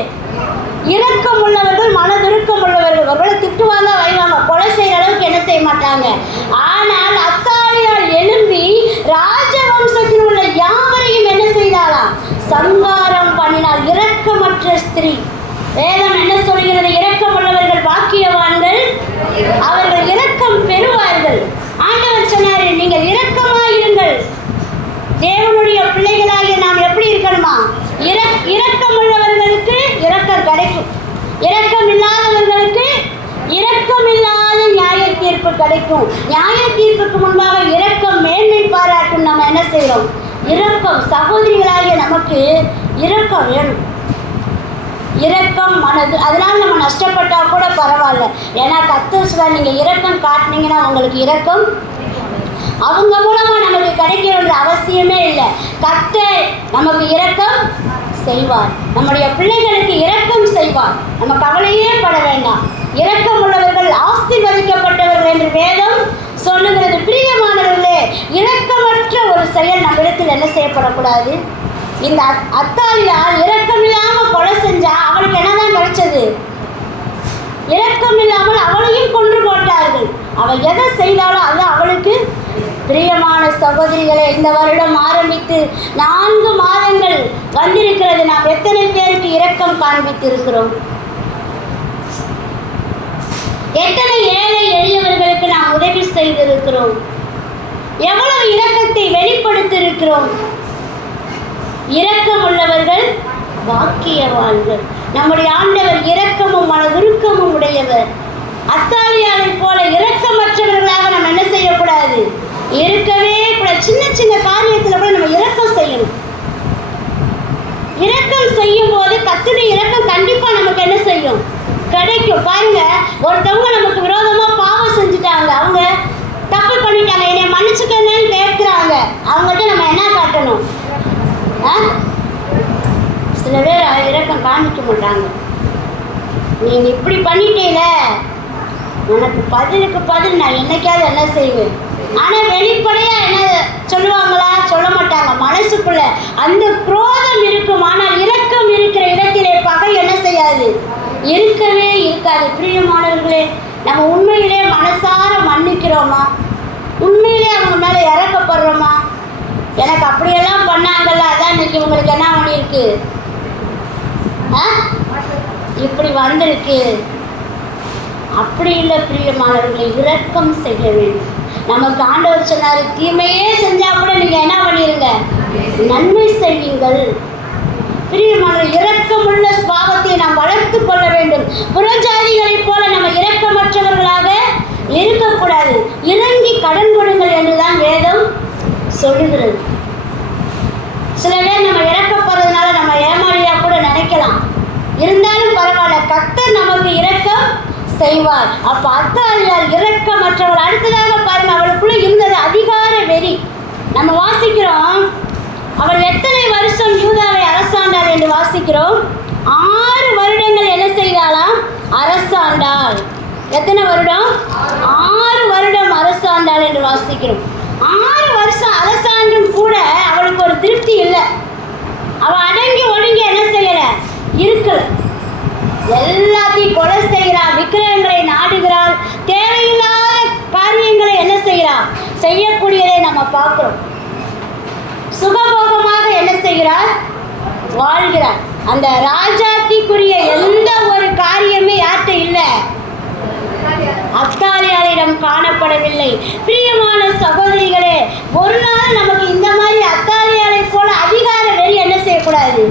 இரக்கம் உள்ளவர்கள், மனதுருக்கம் உள்ளவர்கள். ஒருவேளை திட்டுவாங்க, வைவாங்க, கொலை செய்கிற அளவுக்கு என்ன செய்ய மாட்டாங்க. ஆனால் அத்தாலியால் எழும்பி ராஜவம்சத்தில் உள்ள யாவரையும் என்ன செய்தாலாம்? சங்காரம் பண்ணினாள். இரக்கமற்ற ஸ்திரீ. வேதம் என்ன சொல்கிறது? இரக்கம் உள்ளவர்கள் பாக்கியவான்கள் கிடைக்கணுமா? இரக்கம் உள்ளவர்களுக்கு இரக்கம் கிடைக்கும். இரக்கம் இல்லாதவர்களுக்கு இரக்கமில்லாத நியாய தீர்ப்பு கிடைக்கும். நியாய தீர்ப்புக்கு முன்பாக இரக்கம் மேன்மை பாராட்டும். நம்ம என்ன செய்கிறோம்? இரக்கம். சகோதரிகளாகிய நமக்கு இரக்கம் வேணும். இரக்கம் மனது. அதனால் நம்ம நஷ்டப்பட்டால் கூட பரவாயில்ல. ஏன்னா கர்த்தர் சொல்றார், நீங்கள் இரக்கம் காட்டினீங்கன்னா உங்களுக்கு இரக்கம் அவங்க மூலமாக நமக்கு கிடைக்கணுன்ற அவசியமே இல்லை. கர்த்தர் நமக்கு இரக்கம் செய்வார். நம்முடைய பிள்ளைகளுக்கு இரக்கம் செய்வார். நம்ம கவலையே பட வேண்டாம். இரக்கம் உள்ளவர்கள் ஆசீர்வதிக்கப்பட்டவர்கள் என்று வேதம் சொல்லுகிறது. பிரியமானவர்களே, இரக்கமற்ற ஒரு செயல் நம்மிடத்தில் என்ன செய்யப்படக்கூடாது. இந்த அத்தாலியால் இரக்கமில்லாமல் கொலை செஞ்சா அவளுக்கு என்னதான் கிடைச்சது? இரக்கமில்லாமல் அவளையும் கொன்று போட்டார்கள். அவள் எதை செய்தாலும் அது அவளுக்கு. பிரியமான சகோதரிகளே, இந்த வருடம் ஆரம்பித்து 4 மாதங்கள் வந்திருக்கிறது. நாம் எத்தனை பேருக்கு இரக்கம் காண்பித்திருக்கிறோம்? எத்தனை ஏழை எளியவர்களுக்கு நாம் உதவி செய்திருக்கிறோம்? எவ்வளவு இரக்கத்தை வெளிப்படுத்தியிருக்கிறோம்? இரக்கம் உள்ளவர்கள் பாக்கியவான்கள். நம்முடைய ஆண்டவர் இரக்கமும் மனதுருக்கமும் உடையவர். அத்தாலியாவை போல இரக்கமற்றவர்களாக நம்ம என்ன செய்யக்கூடாது? இருக்கவே கூட. சின்ன சின்ன காரியத்தில் கூட நம்ம இரக்கம் செய்யணும். இரக்கம் செய்யும் போது கர்த்தருடைய இரக்கம் கண்டிப்பாக நமக்கு என்ன செய்யும்? கிடைக்கும். பாருங்க, ஒருத்தவங்க நமக்கு விரோதமாக பாவம் செஞ்சுட்டாங்க, அவங்க தப்பு பண்ணிட்டாங்க, என்னை மன்னிச்சுக்கன்னு கேட்குறாங்க. அவங்கள்ட்ட நம்ம என்ன காட்டணும்? சில பேர் இரக்கம் காமிக்க மாட்டாங்க. நீங்கள் இப்படி பண்ணிட்டீல, உனக்கு பதிலுக்கு பதில் நான் என்னைக்காவது என்ன செய்வேன். ஆனால் வெளிப்படையாக என்ன சொல்லுவாங்களா? சொல்ல மாட்டாங்க. மனசுக்குள்ள அந்த குரோதம் இருக்கும். ஆனால் இரக்கம் இருக்கிற இடத்திலே பகை என்ன செய்யாது? இருக்கவே இருக்காது. பிரியமானவர்களே, நம்ம உண்மையிலே மனசார மன்னிக்கிறோமா? உண்மையிலே அவங்க மேலே இறக்கப்படுறோமா? எனக்கு அப்படியெல்லாம் பண்ணாங்கல்ல, அதான் இன்னைக்கு உங்களுக்கு என்ன பண்ணியிருக்கு, இப்படி வந்திருக்கு. அப்படி இல்லை பிரியமானவர்களை, இரக்கம் செய்ய வேண்டும். நமக்கு ஆண்டவர் சொன்னார், தீமையே செஞ்சால் கூட நீங்கள் என்ன பண்ணிடுங்க, நன்மை செய்யுங்கள். பிரியமானவர்கள், இரக்கமுள்ள சுபாவத்தை நாம் வளர்த்து கொள்ள வேண்டும். புறஜாதிகளைப் போல நம்ம இரக்கமற்றவர்களாக இருக்கக்கூடாது. இறங்கி கடன் கொடுங்கள் என்றுதான் வேதம் சொல்லுகிறது. சில பேர் நம்ம இறக்கப்படுறதுனால நம்ம ஏமாளியாக கூட நினைக்கலாம். இருந்தாலும் பரவாயில்ல, கர்த்தர் நமக்கு இரக்கம் செய்வார். அப்போ அத்தாலியால் இரக்கமற்றவள். அடுத்ததாக பாருங்க, அவளுக்குள்ள இருந்தது அதிகார வெறி. நம்ம வாசிக்கிறோம், அவள் எத்தனை வருஷம் யூதாவை அரசாண்டாள் என்று வாசிக்கிறோம். 6 வருடங்கள் என்ன செய்தாலாம்? அரசாண்டாள். எத்தனை வருடம்? 6 வருடம் அரசாண்டாள் என்று வாசிக்கிறோம். 6 வருஷம் அரசாண்டும் கூட அவளுக்கு ஒரு திருப்தி இல்லை. அவள் அடங்கி ஒடுங்கி என்ன செய்யலை? இருக்கல. எல்லாத்தையும் கொலை செய்கிறாள், விக்கிரகங்களை நாடுகிறாள், தேவையில்லாத காரியங்களை என்ன செய்கிறாள்? செய்யக்கூடியதை நம்ம பார்க்கிறோம். சுகபோகமாக என்ன செய்கிறார்? வாழ்கிறார். அந்த ராஜாத்திக்குரிய எந்த ஒரு காரியமே யார்கிட்ட இல்லை? அத்தாலியாளிடம் காணப்படவில்லை. பிரியமான சகோதரிகளே, ஒரு நாள் நமக்கு இந்த மாதிரி அத்தாலியாளை போல அதிகார வெறி என்ன செய்யக்கூடாது.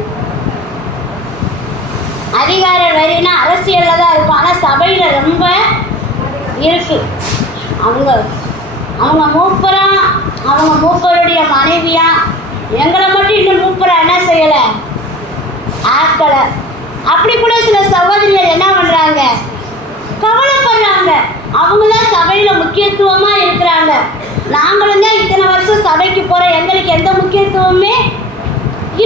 அதிகார வெறினா அரசியலில் தான் இருக்கும், ஆனால் சபையில் ரொம்ப இருக்கு. அவங்க மூப்பரா, அவங்க மூப்பருடைய மனைவியா, எங்களை மட்டும் இன்னும் மூப்பரா என்ன செய்யலை, ஆக்கலை. அப்படி கூட சில சகோதரிகள் என்ன பண்ணுறாங்க? கவலைப்படுறாங்க. அவங்க தான் சபையில் முக்கியத்துவமாக இருக்கிறாங்க. நாங்களும் தான் இத்தனை வருஷம் சபைக்கு போகிறோம், எங்களுக்கு எந்த முக்கியத்துவமே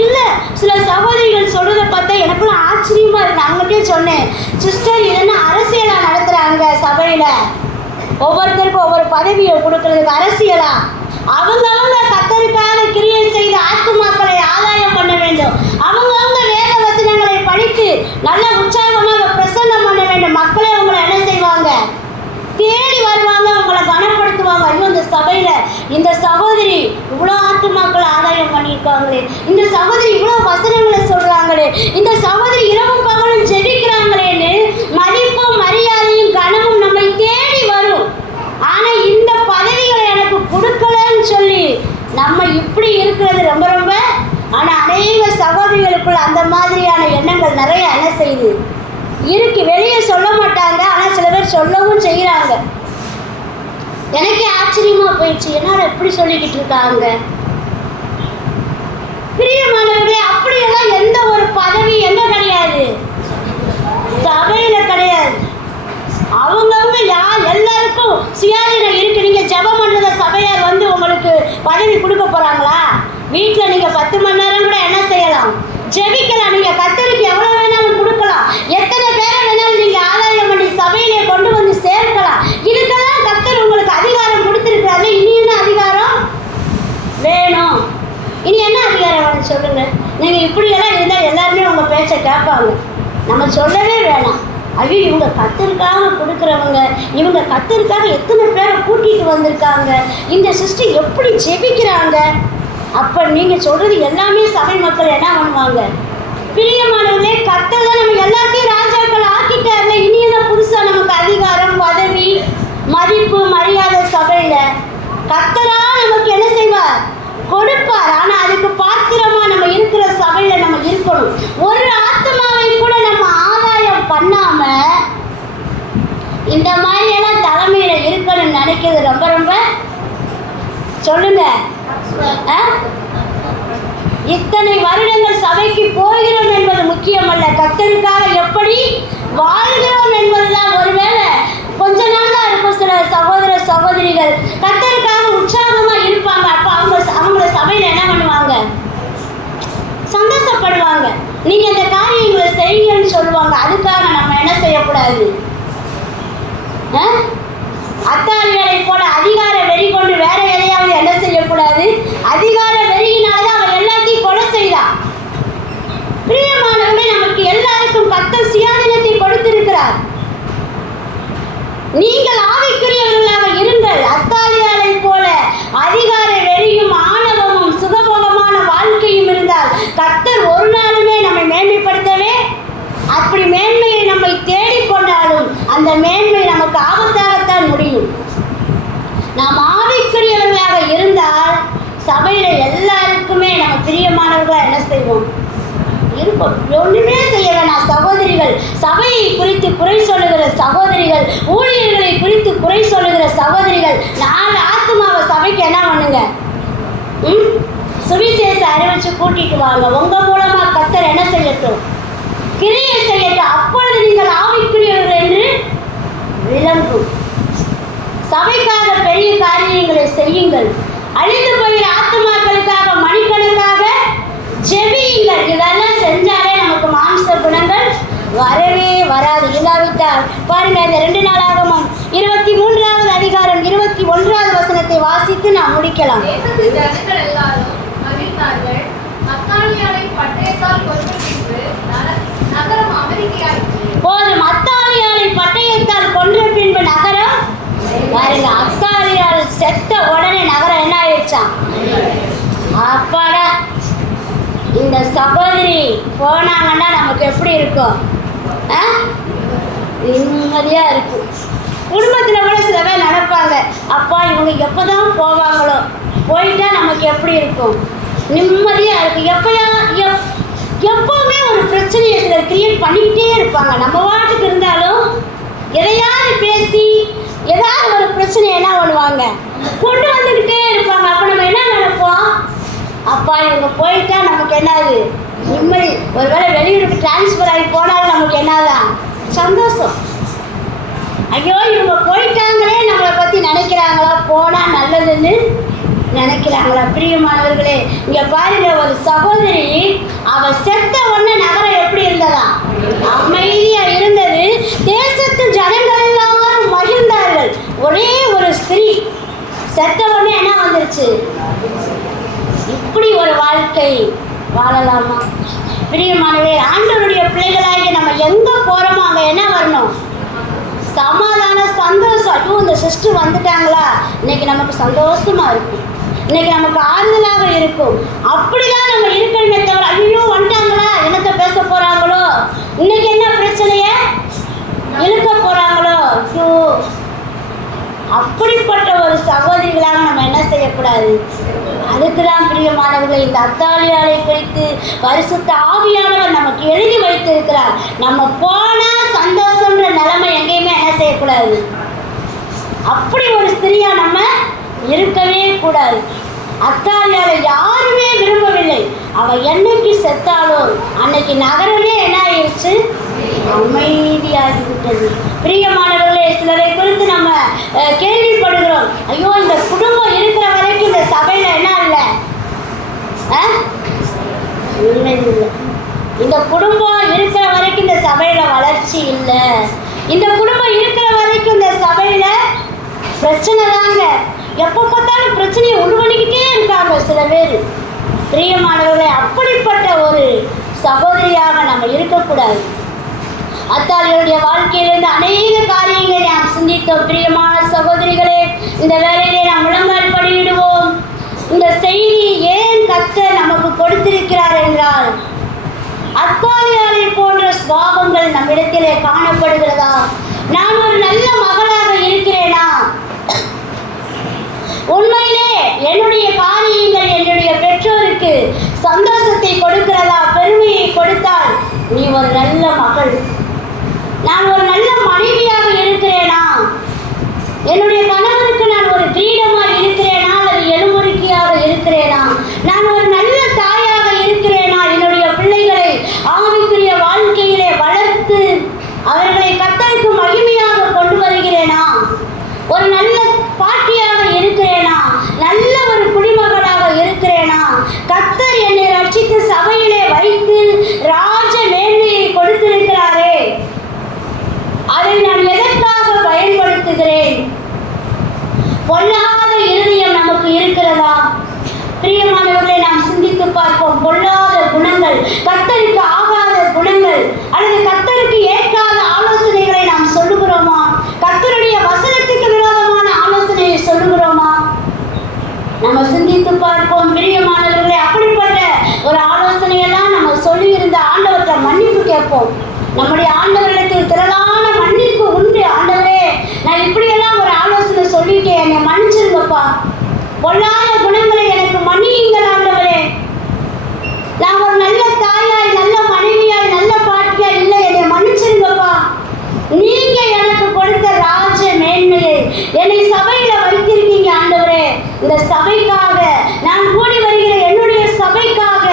இல்லை. சில சகோதரிகள் சொல்கிறத பார்த்தா எனக்குலாம் ஆச்சரியமாக இருக்குது. அவங்கள்ட்டே சொன்னேன், சிஸ்டர் இல்லைன்னா அரசியலாக நடத்துகிறாங்க சபையில், ஒவ்வொருத்தருக்கும் ஒவ்வொரு பதவியை கொடுக்கறதுக்கு அரசியலா? அவங்கவுங்க கர்த்தருக்காக கிரியை செய்து ஆத்துமாக்களை ஆதாயம் பண்ண வேண்டும். அவங்கவுங்க வேத வசனங்களை படித்து நல்ல உற்சாகமாக பிரசங்கம் பண்ண வேண்டும். மக்களே உங்களை என்ன செய்வாங்க? தேடி வருவாங்க, உங்களை கனப்படுத்துவாங்க. ஐயோ, இந்த சபையில் இந்த சகோதரி இவ்வளோ ஆத்துமாக்களை ஆதாயம் பண்ணியிருக்காங்களே, இந்த சகோதரி இவ்வளோ வசனங்களை சொல்கிறாங்களே, இந்த சகோதரி இரவும் பகலும் ஜெபிக்கிறாங்களேன்னு மதிப்பும் மரியாதையும் கனமும் நம்மை தேடி வரும். ஆனால் இந்த பதவிகளை எனக்கு கொடுக்கலன்னு சொல்லி நம்ம இப்படி இருக்கிறது ரொம்ப ரொம்ப. ஆனால் அநேக சகோதரி எனக்கே ஆச்சரியமா போயிடுச்சு, என்னடா எப்படி சொல்லிக்கிட்டு இருக்காங்க. பிரியமானவர்களே, அப்படியெல்லாம் எந்த ஒரு பதவி எங்க கிடையாது, சபையில கிடையாது. அவங்கவுங்க எல்லாருக்கும் சுயாதீனம் இருக்கு. நீங்க ஜெபம் பண்றத சபையார் வந்து உங்களுக்கு பதவி கொடுக்க போறாங்களா? வீட்டில் நீங்க 10 மணி நேரம் கூட என்ன செய்யலாம், ஜெபிக்கலாம். நீங்க கர்த்தருக்கு எவ்வளவு வேணாலும் கொடுக்கலாம், எத்தனை பேரை வேணாலும் நீங்க ஆதாயம் பண்ணி சபையிலே கொண்டு வந்து சேர்க்கலாம். இதுக்கெல்லாம் கர்த்தர் உங்களுக்கு அதிகாரம் கொடுத்திருக்கிறாரு. இனி என்ன அதிகாரம் வேணும்? இனி என்ன அதிகாரம் வேணும் சொல்லுங்க. நீங்க இப்படியெல்லாம் இருந்தால் எல்லாருமே உங்க பேச்சை கேட்பாங்க. நம்ம சொல்லவே வேணாம். ஐயோ, இவங்க கர்த்தருக்காக கொடுக்குறவங்க, இவங்க கர்த்தருக்காக எத்தனை பேரை கூட்டிகிட்டு வந்திருக்காங்க, இந்த சிஸ்டர் எப்படி ஜெபிக்கிறாங்க. அப்போ நீங்கள் சொல்கிறது எல்லாமே சபை மக்கள் என்ன பண்ணுவாங்க? பிரியமானவர்களே, கர்த்தர் தான் நம்ம எல்லாத்தையும் ராஜாக்கள் ஆக்கிட்டார்ல. இனி என்ன புதுசாக நமக்கு அதிகாரம், பதவி, மதிப்பு, மரியாதை சபையில்? கர்த்தரா நமக்கு என்ன செய்வார்? கொடுப்பார். ஆனால் அதுக்கு பாத்திரமா நம்ம இருக்கிற சபையில் நம்ம இருக்கணும். ஒரு ஆத்மாவை கூட நம்ம ஆதாயம் பண்ணாம இந்த மாதிரி எல்லாம் தலைமையில இருக்கணும்னு நினைக்கிறது ரொம்ப ரொம்ப சொல்லுங்க. இத்தனை வருடங்கள் சபைக்கு போகிறோம் என்பது முக்கியமல்ல, கர்த்தருக்காக எப்படி வாழ்கிறோம் என்பதுதான். ஒருவேளை கொஞ்ச நாள் தான் இருக்கும் சில சகோதர சகோதரிகள் கர்த்தருக்காக உற்சாகமா இருப்பாங்க. அப்ப அவங்கள சபையில என்ன பண்ணுவாங்க? சந்தோஷப்படுவாங்க. நீங்க இந்த காரியங்களை செய்யுங்கன்னு சொல்லுவாங்க. அதுக்காக நம்ம என்ன செய்யக்கூடாது? அத்தாரிகளை போல அதிகார வெறி கொண்டு வேற எதையாவது என்ன செய்யக்கூடாது? அதிகார வெறியினால்தான் அவன் எல்லாத்தையும் கொலை செய்தான். பிரியமானவர்களே, நமக்கு எல்லாருக்கும் கர்த்தர் சுயாதீனத்தை கொடுத்திருக்கிறார். நீங்கள் ஆவிக்குரியவர்களாக இருங்கள். அத்தாலியாரை போல அதிகார வெறியும் ஆணவமும் சுகபோகமான வாழ்க்கையும் இருந்தால் கர்த்தர் ஒரு நாளுமே நம்மை மேன்மைப்படுத்தவே, அப்படி மேன்மையை நம்மை தேடிக்கொண்டாலும் அந்த மேன்மை நமக்கு ஆபத்தாகத்தான் முடியும். நாம் ஆவிக்குரியவர்களாக இருந்தால் சபையில் எல்லாருக்குமே நம்ம பிரியமானவர்களாக என்ன செய்வோம்? இருப்போம். ஒன்றுமே செய்ய வேணாம். சகோதரிகள், சபையை குறித்து குறை சொல்லுகிற சகோதரிகள், ஊழியர்களை குறித்து குறை சொல்லுகிற சகோதரிகள், 4 ஆத்துமாவை சபைக்கு என்ன பண்ணுங்க? சுவிசேஷ அறிவிச்சு கூட்டிட்டு வாங்க. உங்க மூலமா கர்த்தர் என்ன செய்யட்டும்? கிரியை செய்யட்டும். அப்பொழுது நீங்கள் ஆவிக்குரியவர்கள் என்று விளங்கும். சபைக்காக பெரிய காரியங்களை செய்யுங்கள். அழிந்து போகிற ஆத்துமாக்களுக்காக மணிக்கணக்காக ஜெபியுங்கள். இதெல்லாம் செஞ்சாலே நமக்கு மாம்ச குணங்கள் வரவே வராது. இல்லாவிட்டால் பாருங்க, இந்த 2 நாளாகமும் 23வது அதிகாரம் 21வது வசனத்தை வாசித்து நாம் முடிக்கலாம். ஜனங்கள் எல்லாரும் மகிழ்ந்தார்கள். அத்தாலியாரை பட்டயத்தால் கொன்ற பின்பு நகரம் அமைதியாயிற்று. போதும். அத்தாலியாரை பட்டயத்தால் கொன்ற பின்பு நகரம் பாருங்க, அத்தாலியால் செத்த உடனே நகரம் என்ன ஆயிடுச்சான்? அப்பாடா, இந்த சகோதரி போனாங்கன்னா நமக்கு எப்படி இருக்கும்? நிம்மதியாக இருக்கும். குடும்பத்தில் கூட சில பேர் நினைப்பாங்க, அப்பா இவங்க எப்போ தான் போவாங்களோ, போயிட்டா நமக்கு எப்படி இருக்கும்? நிம்மதியாக இருக்கும். எப்போவுமே ஒரு பிரச்சனையை சிலர் கிரியேட் பண்ணிக்கிட்டே இருப்பாங்க. நம்ம வாட்டுக்கு இருந்தாலும் எதையாவது பேசி ஏதாவது ஒரு பிரச்சனை என்ன பண்ணுவாங்க? கொண்டு வந்துக்கிட்டே இருப்பாங்க. அப்போ நம்ம என்ன நினைப்போம்? அப்பா இவங்க போயிட்டா நமக்கு என்னது? நிம்மதி. ஒருவேளை வெளியூருக்கு டிரான்ஸ்ஃபர் ஆகி போனாலும் நமக்கு என்னதான்? சந்தோஷம். ஐயோ இவங்க போயிட்டாங்களே, நம்மளை பற்றி நினைக்கிறாங்களா, போனால் நல்லதுன்னு நினைக்கிறாங்களா? பிரியமானவர்களே, இங்கே பாருங்க, ஒரு சகோதரி அவள் செத்த உடனே நகரம் எப்படி இருந்ததா? அமைதியாக இருந்தது. தேசத்து ஜனங்கள் எல்லாரும் மகிழ்ந்தார்கள். ஒரே ஒரு ஸ்திரீ செத்த உடனே என்ன வந்துருச்சு? இப்படி ஒரு வாழ்க்கை வாழலாமா? பிரியமானவே, ஆண்டவருடைய பிள்ளைகளாகி நம்ம எங்கே போகிறோமோ அங்கே என்ன வரணும்? சமாதானம், சந்தோஷம். ஐயோ இந்த சிஸ்டர் வந்துட்டாங்களா, இன்னைக்கு நமக்கு சந்தோஷமாக இருக்கும், இன்னைக்கு நமக்கு ஆறுதலாக இருக்கும். அப்படிதான் நம்ம இருக்கணுமே தவிர, ஐயோ வந்துட்டாங்களா, என்னத்தை பேச போகிறாங்களோ, இன்னைக்கு என்ன பிரச்சனையை இழுக்க போகிறாங்களோ, ஐயோ அப்படிப்பட்ட ஒரு சகோதரிகளாக நம்ம என்ன செய்யக்கூடாது? அதுக்கு தான் பிரியமானவர்கள் இந்த அத்தாலியாரை குறித்து பரிசுத்த ஆவியானவர் நமக்கு எழுதி வைத்திருக்கிறார். நம்ம போனால் சந்தோஷம்ன்ற நிலைமை எங்கேயுமே என்ன செய்யக்கூடாது? அப்படி ஒரு ஸ்திரியா நம்ம இருக்கவே கூடாது. அத்தாலியால யாருமே விரும்பவில்லை. அவள் என்னைக்கு செத்தாலோ அன்னைக்கு நகரமே என்ன ஆயிடுச்சு, அமைதியாகிவிட்டது. பிரியமானவர்களே, சிலரை குறித்து நம்ம கேள்விப்படுகிறோம். ஐயோ, இந்த குடும்பம் இருக்கிற வரைக்கும் இந்த சபையில் என்ன இல்லை, இல்லை இல்லை, இந்த குடும்பம் இருக்கிற வரைக்கும் இந்த சபையில் வளர்ச்சி இல்லை, இந்த குடும்பம் இருக்கிற வரைக்கும் இந்த சபையில் பிரச்சனை தாங்க, எப்போ பார்த்தாலும் பிரச்சனையை உருவணிக்கிட்டே இருக்காங்க சில பேர். பிரியமானவர்களே, அப்படிப்பட்ட ஒரு சகோதரியாக நம்ம இருக்கக்கூடாது. அத்தாலியுடைய வாழ்க்கையிலிருந்து அநேக காரியங்களை நாம் சிந்தித்தோம். பிரியமான சகோதரிகளே, இந்த வேலையிலே நாம் முழங்கால் படியிடுவோம். இந்த செய்தி ஏன் கர்த்தர் நமக்கு கொடுத்திருக்கிறார் என்றால், அத்தாலியாரை போன்ற சுபாவங்கள் நம்மிடத்திலே காணப்படுகிறதா? நான் ஒரு நல்ல மகளாக இருக்கிறேனா? உண்மையிலே என்னுடைய காரியங்கள் என்னுடைய பெற்றோருக்கு சந்தோஷத்தை கொடுக்கிறதா, பெருமையை கொடுத்தால் நீ ஒரு நல்ல மகள். நான் ஒரு நல்ல மனைவியாக இருக்கிறேனா? என்னுடைய கணவருக்கு நான் ஒரு கிரீடமாக இருக்கிறேனா அல்லது எலும்புருக்கியாக இருக்கிறேனா? நான் ஒரு நல்ல தாயாக இருக்கிறேனா? என்னுடைய பிள்ளைகளை ஆவிக்குரிய வாழ்க்கையிலே வளர்த்து அவர்களை கர்த்தருக்கு மகிமையாக கொண்டு வருகிறேனா? ஒரு நல்ல பாட்டியாக இருக்கிறேனா? நல்ல ஒரு குடிமகனாக இருக்கிறேனா? கர்த்தர் என்னை ரட்சித்து சபையிலே வைத்து ராஜ மேன்மையை கொடுத்திருக்கிறாரே, அதை நான் எதற்காக பயன்படுத்துகிறேன்? பொல்லாத இருதயம் நமக்கு இருக்கிறதா? பிரியமானவர்களை, நாம் சிந்தித்து பார்ப்போம். பொல்லாத குணங்கள், கர்த்தருக்கு ஆகாத குணங்கள் அல்லது கர்த்தருக்கு ஏற்காத ஆலோசனைகளை நாம் சொல்லுகிறோமா? கர்த்தருடைய வசனத்துக்கு விரோதமான ஆலோசனையை சொல்லுகிறோமா? நம்ம சிந்தித்து பார்ப்போம். பிரியமானவர்களை, அப்படிப்பட்ட ஒரு ஆலோசனையெல்லாம் நம்ம சொல்லி இருந்த ஆண்டவர்கிட்ட மன்னிப்பு கேட்போம். நம்முடைய ஆண்டவரிடத்தில் திரளான மன்னிப்பு உண்டு. ஆண்டவரே, நான் இப்படியெல்லாம் ஒரு ஆலோசனை சொல்லிட்டேன், என்னை மன்னிச்சிருங்கப்பா. பொல்லாத குணங்களை எனக்கு மன்னியுங்கள் ஆண்டவரே. நான் ஒரு நல்ல தாயாய், நல்ல மனைவியாய், நல்ல பாட்டியாய் இல்லை, என்னை மன்னிச்சிருங்கப்பா. நீங்க எனக்கு கொடுத்த ராஜ மேன்மையை என்னை சபையில வைத்திருக்கீங்க ஆண்டவரே. இந்த சபைக்காக நான் கூடி வருகிற என்னுடைய சபைக்காக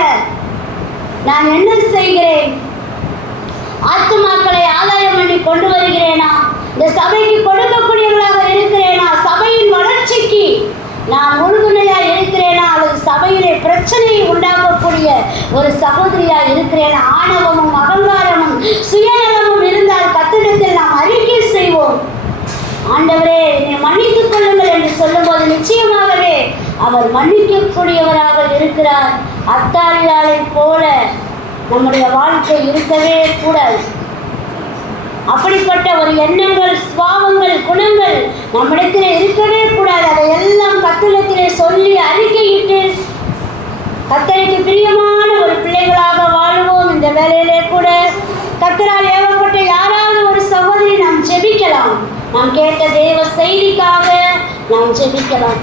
நான் என்ன செய்கிறேன்? ஆத்துமாக்களை ஆதாயம் பண்ணி கொண்டு வருகிறேனா? இந்த சபைக்கு கொடுக்கக்கூடியவர்களாக இருக்கிறேனா? சபையின் வளர்ச்சிக்கு நான் உறுதுணையாக இருக்கிறேனா? அல்லது சபையிலே பிரச்சனையை உண்டாக்கக்கூடிய ஒரு சகோதரியாக இருக்கிறேனா? ஆணவமும் அகங்காரமும் சுயநலமும் இருந்தால் கர்த்தரிடத்தில் நாம் அறிக்கை செய்வோம். ஆண்டவரே, என்னை மன்னித்துக் கொள்ளுங்கள் என்று சொல்லும்போது நிச்சயமாகவே அவர் மன்னிக்கக்கூடியவராக இருக்கிறார். அத்தாலியாரை போல நம்முடைய வாழ்க்கை இருக்கவே கூடாது. அப்படிப்பட்ட ஒரு எண்ணங்கள், சுபாவங்கள், குணங்கள் நம்மிடத்திலே இருக்கவே கூடாது. அதை எல்லாம் கர்த்தரிடத்திலே சொல்லி அறிக்கையிட்டு கர்த்தருக்கு பிரியமான ஒரு பிள்ளைகளாக வாழுவோம். இந்த வேலையிலே கூட கர்த்தரால் ஏவப்பட்ட யாராவது ஒரு சகோதரி நாம் ஜெபிக்கலாம். நாம் கேட்ட தேவ செய்திக்காக நாம் ஜெபிக்கலாம்.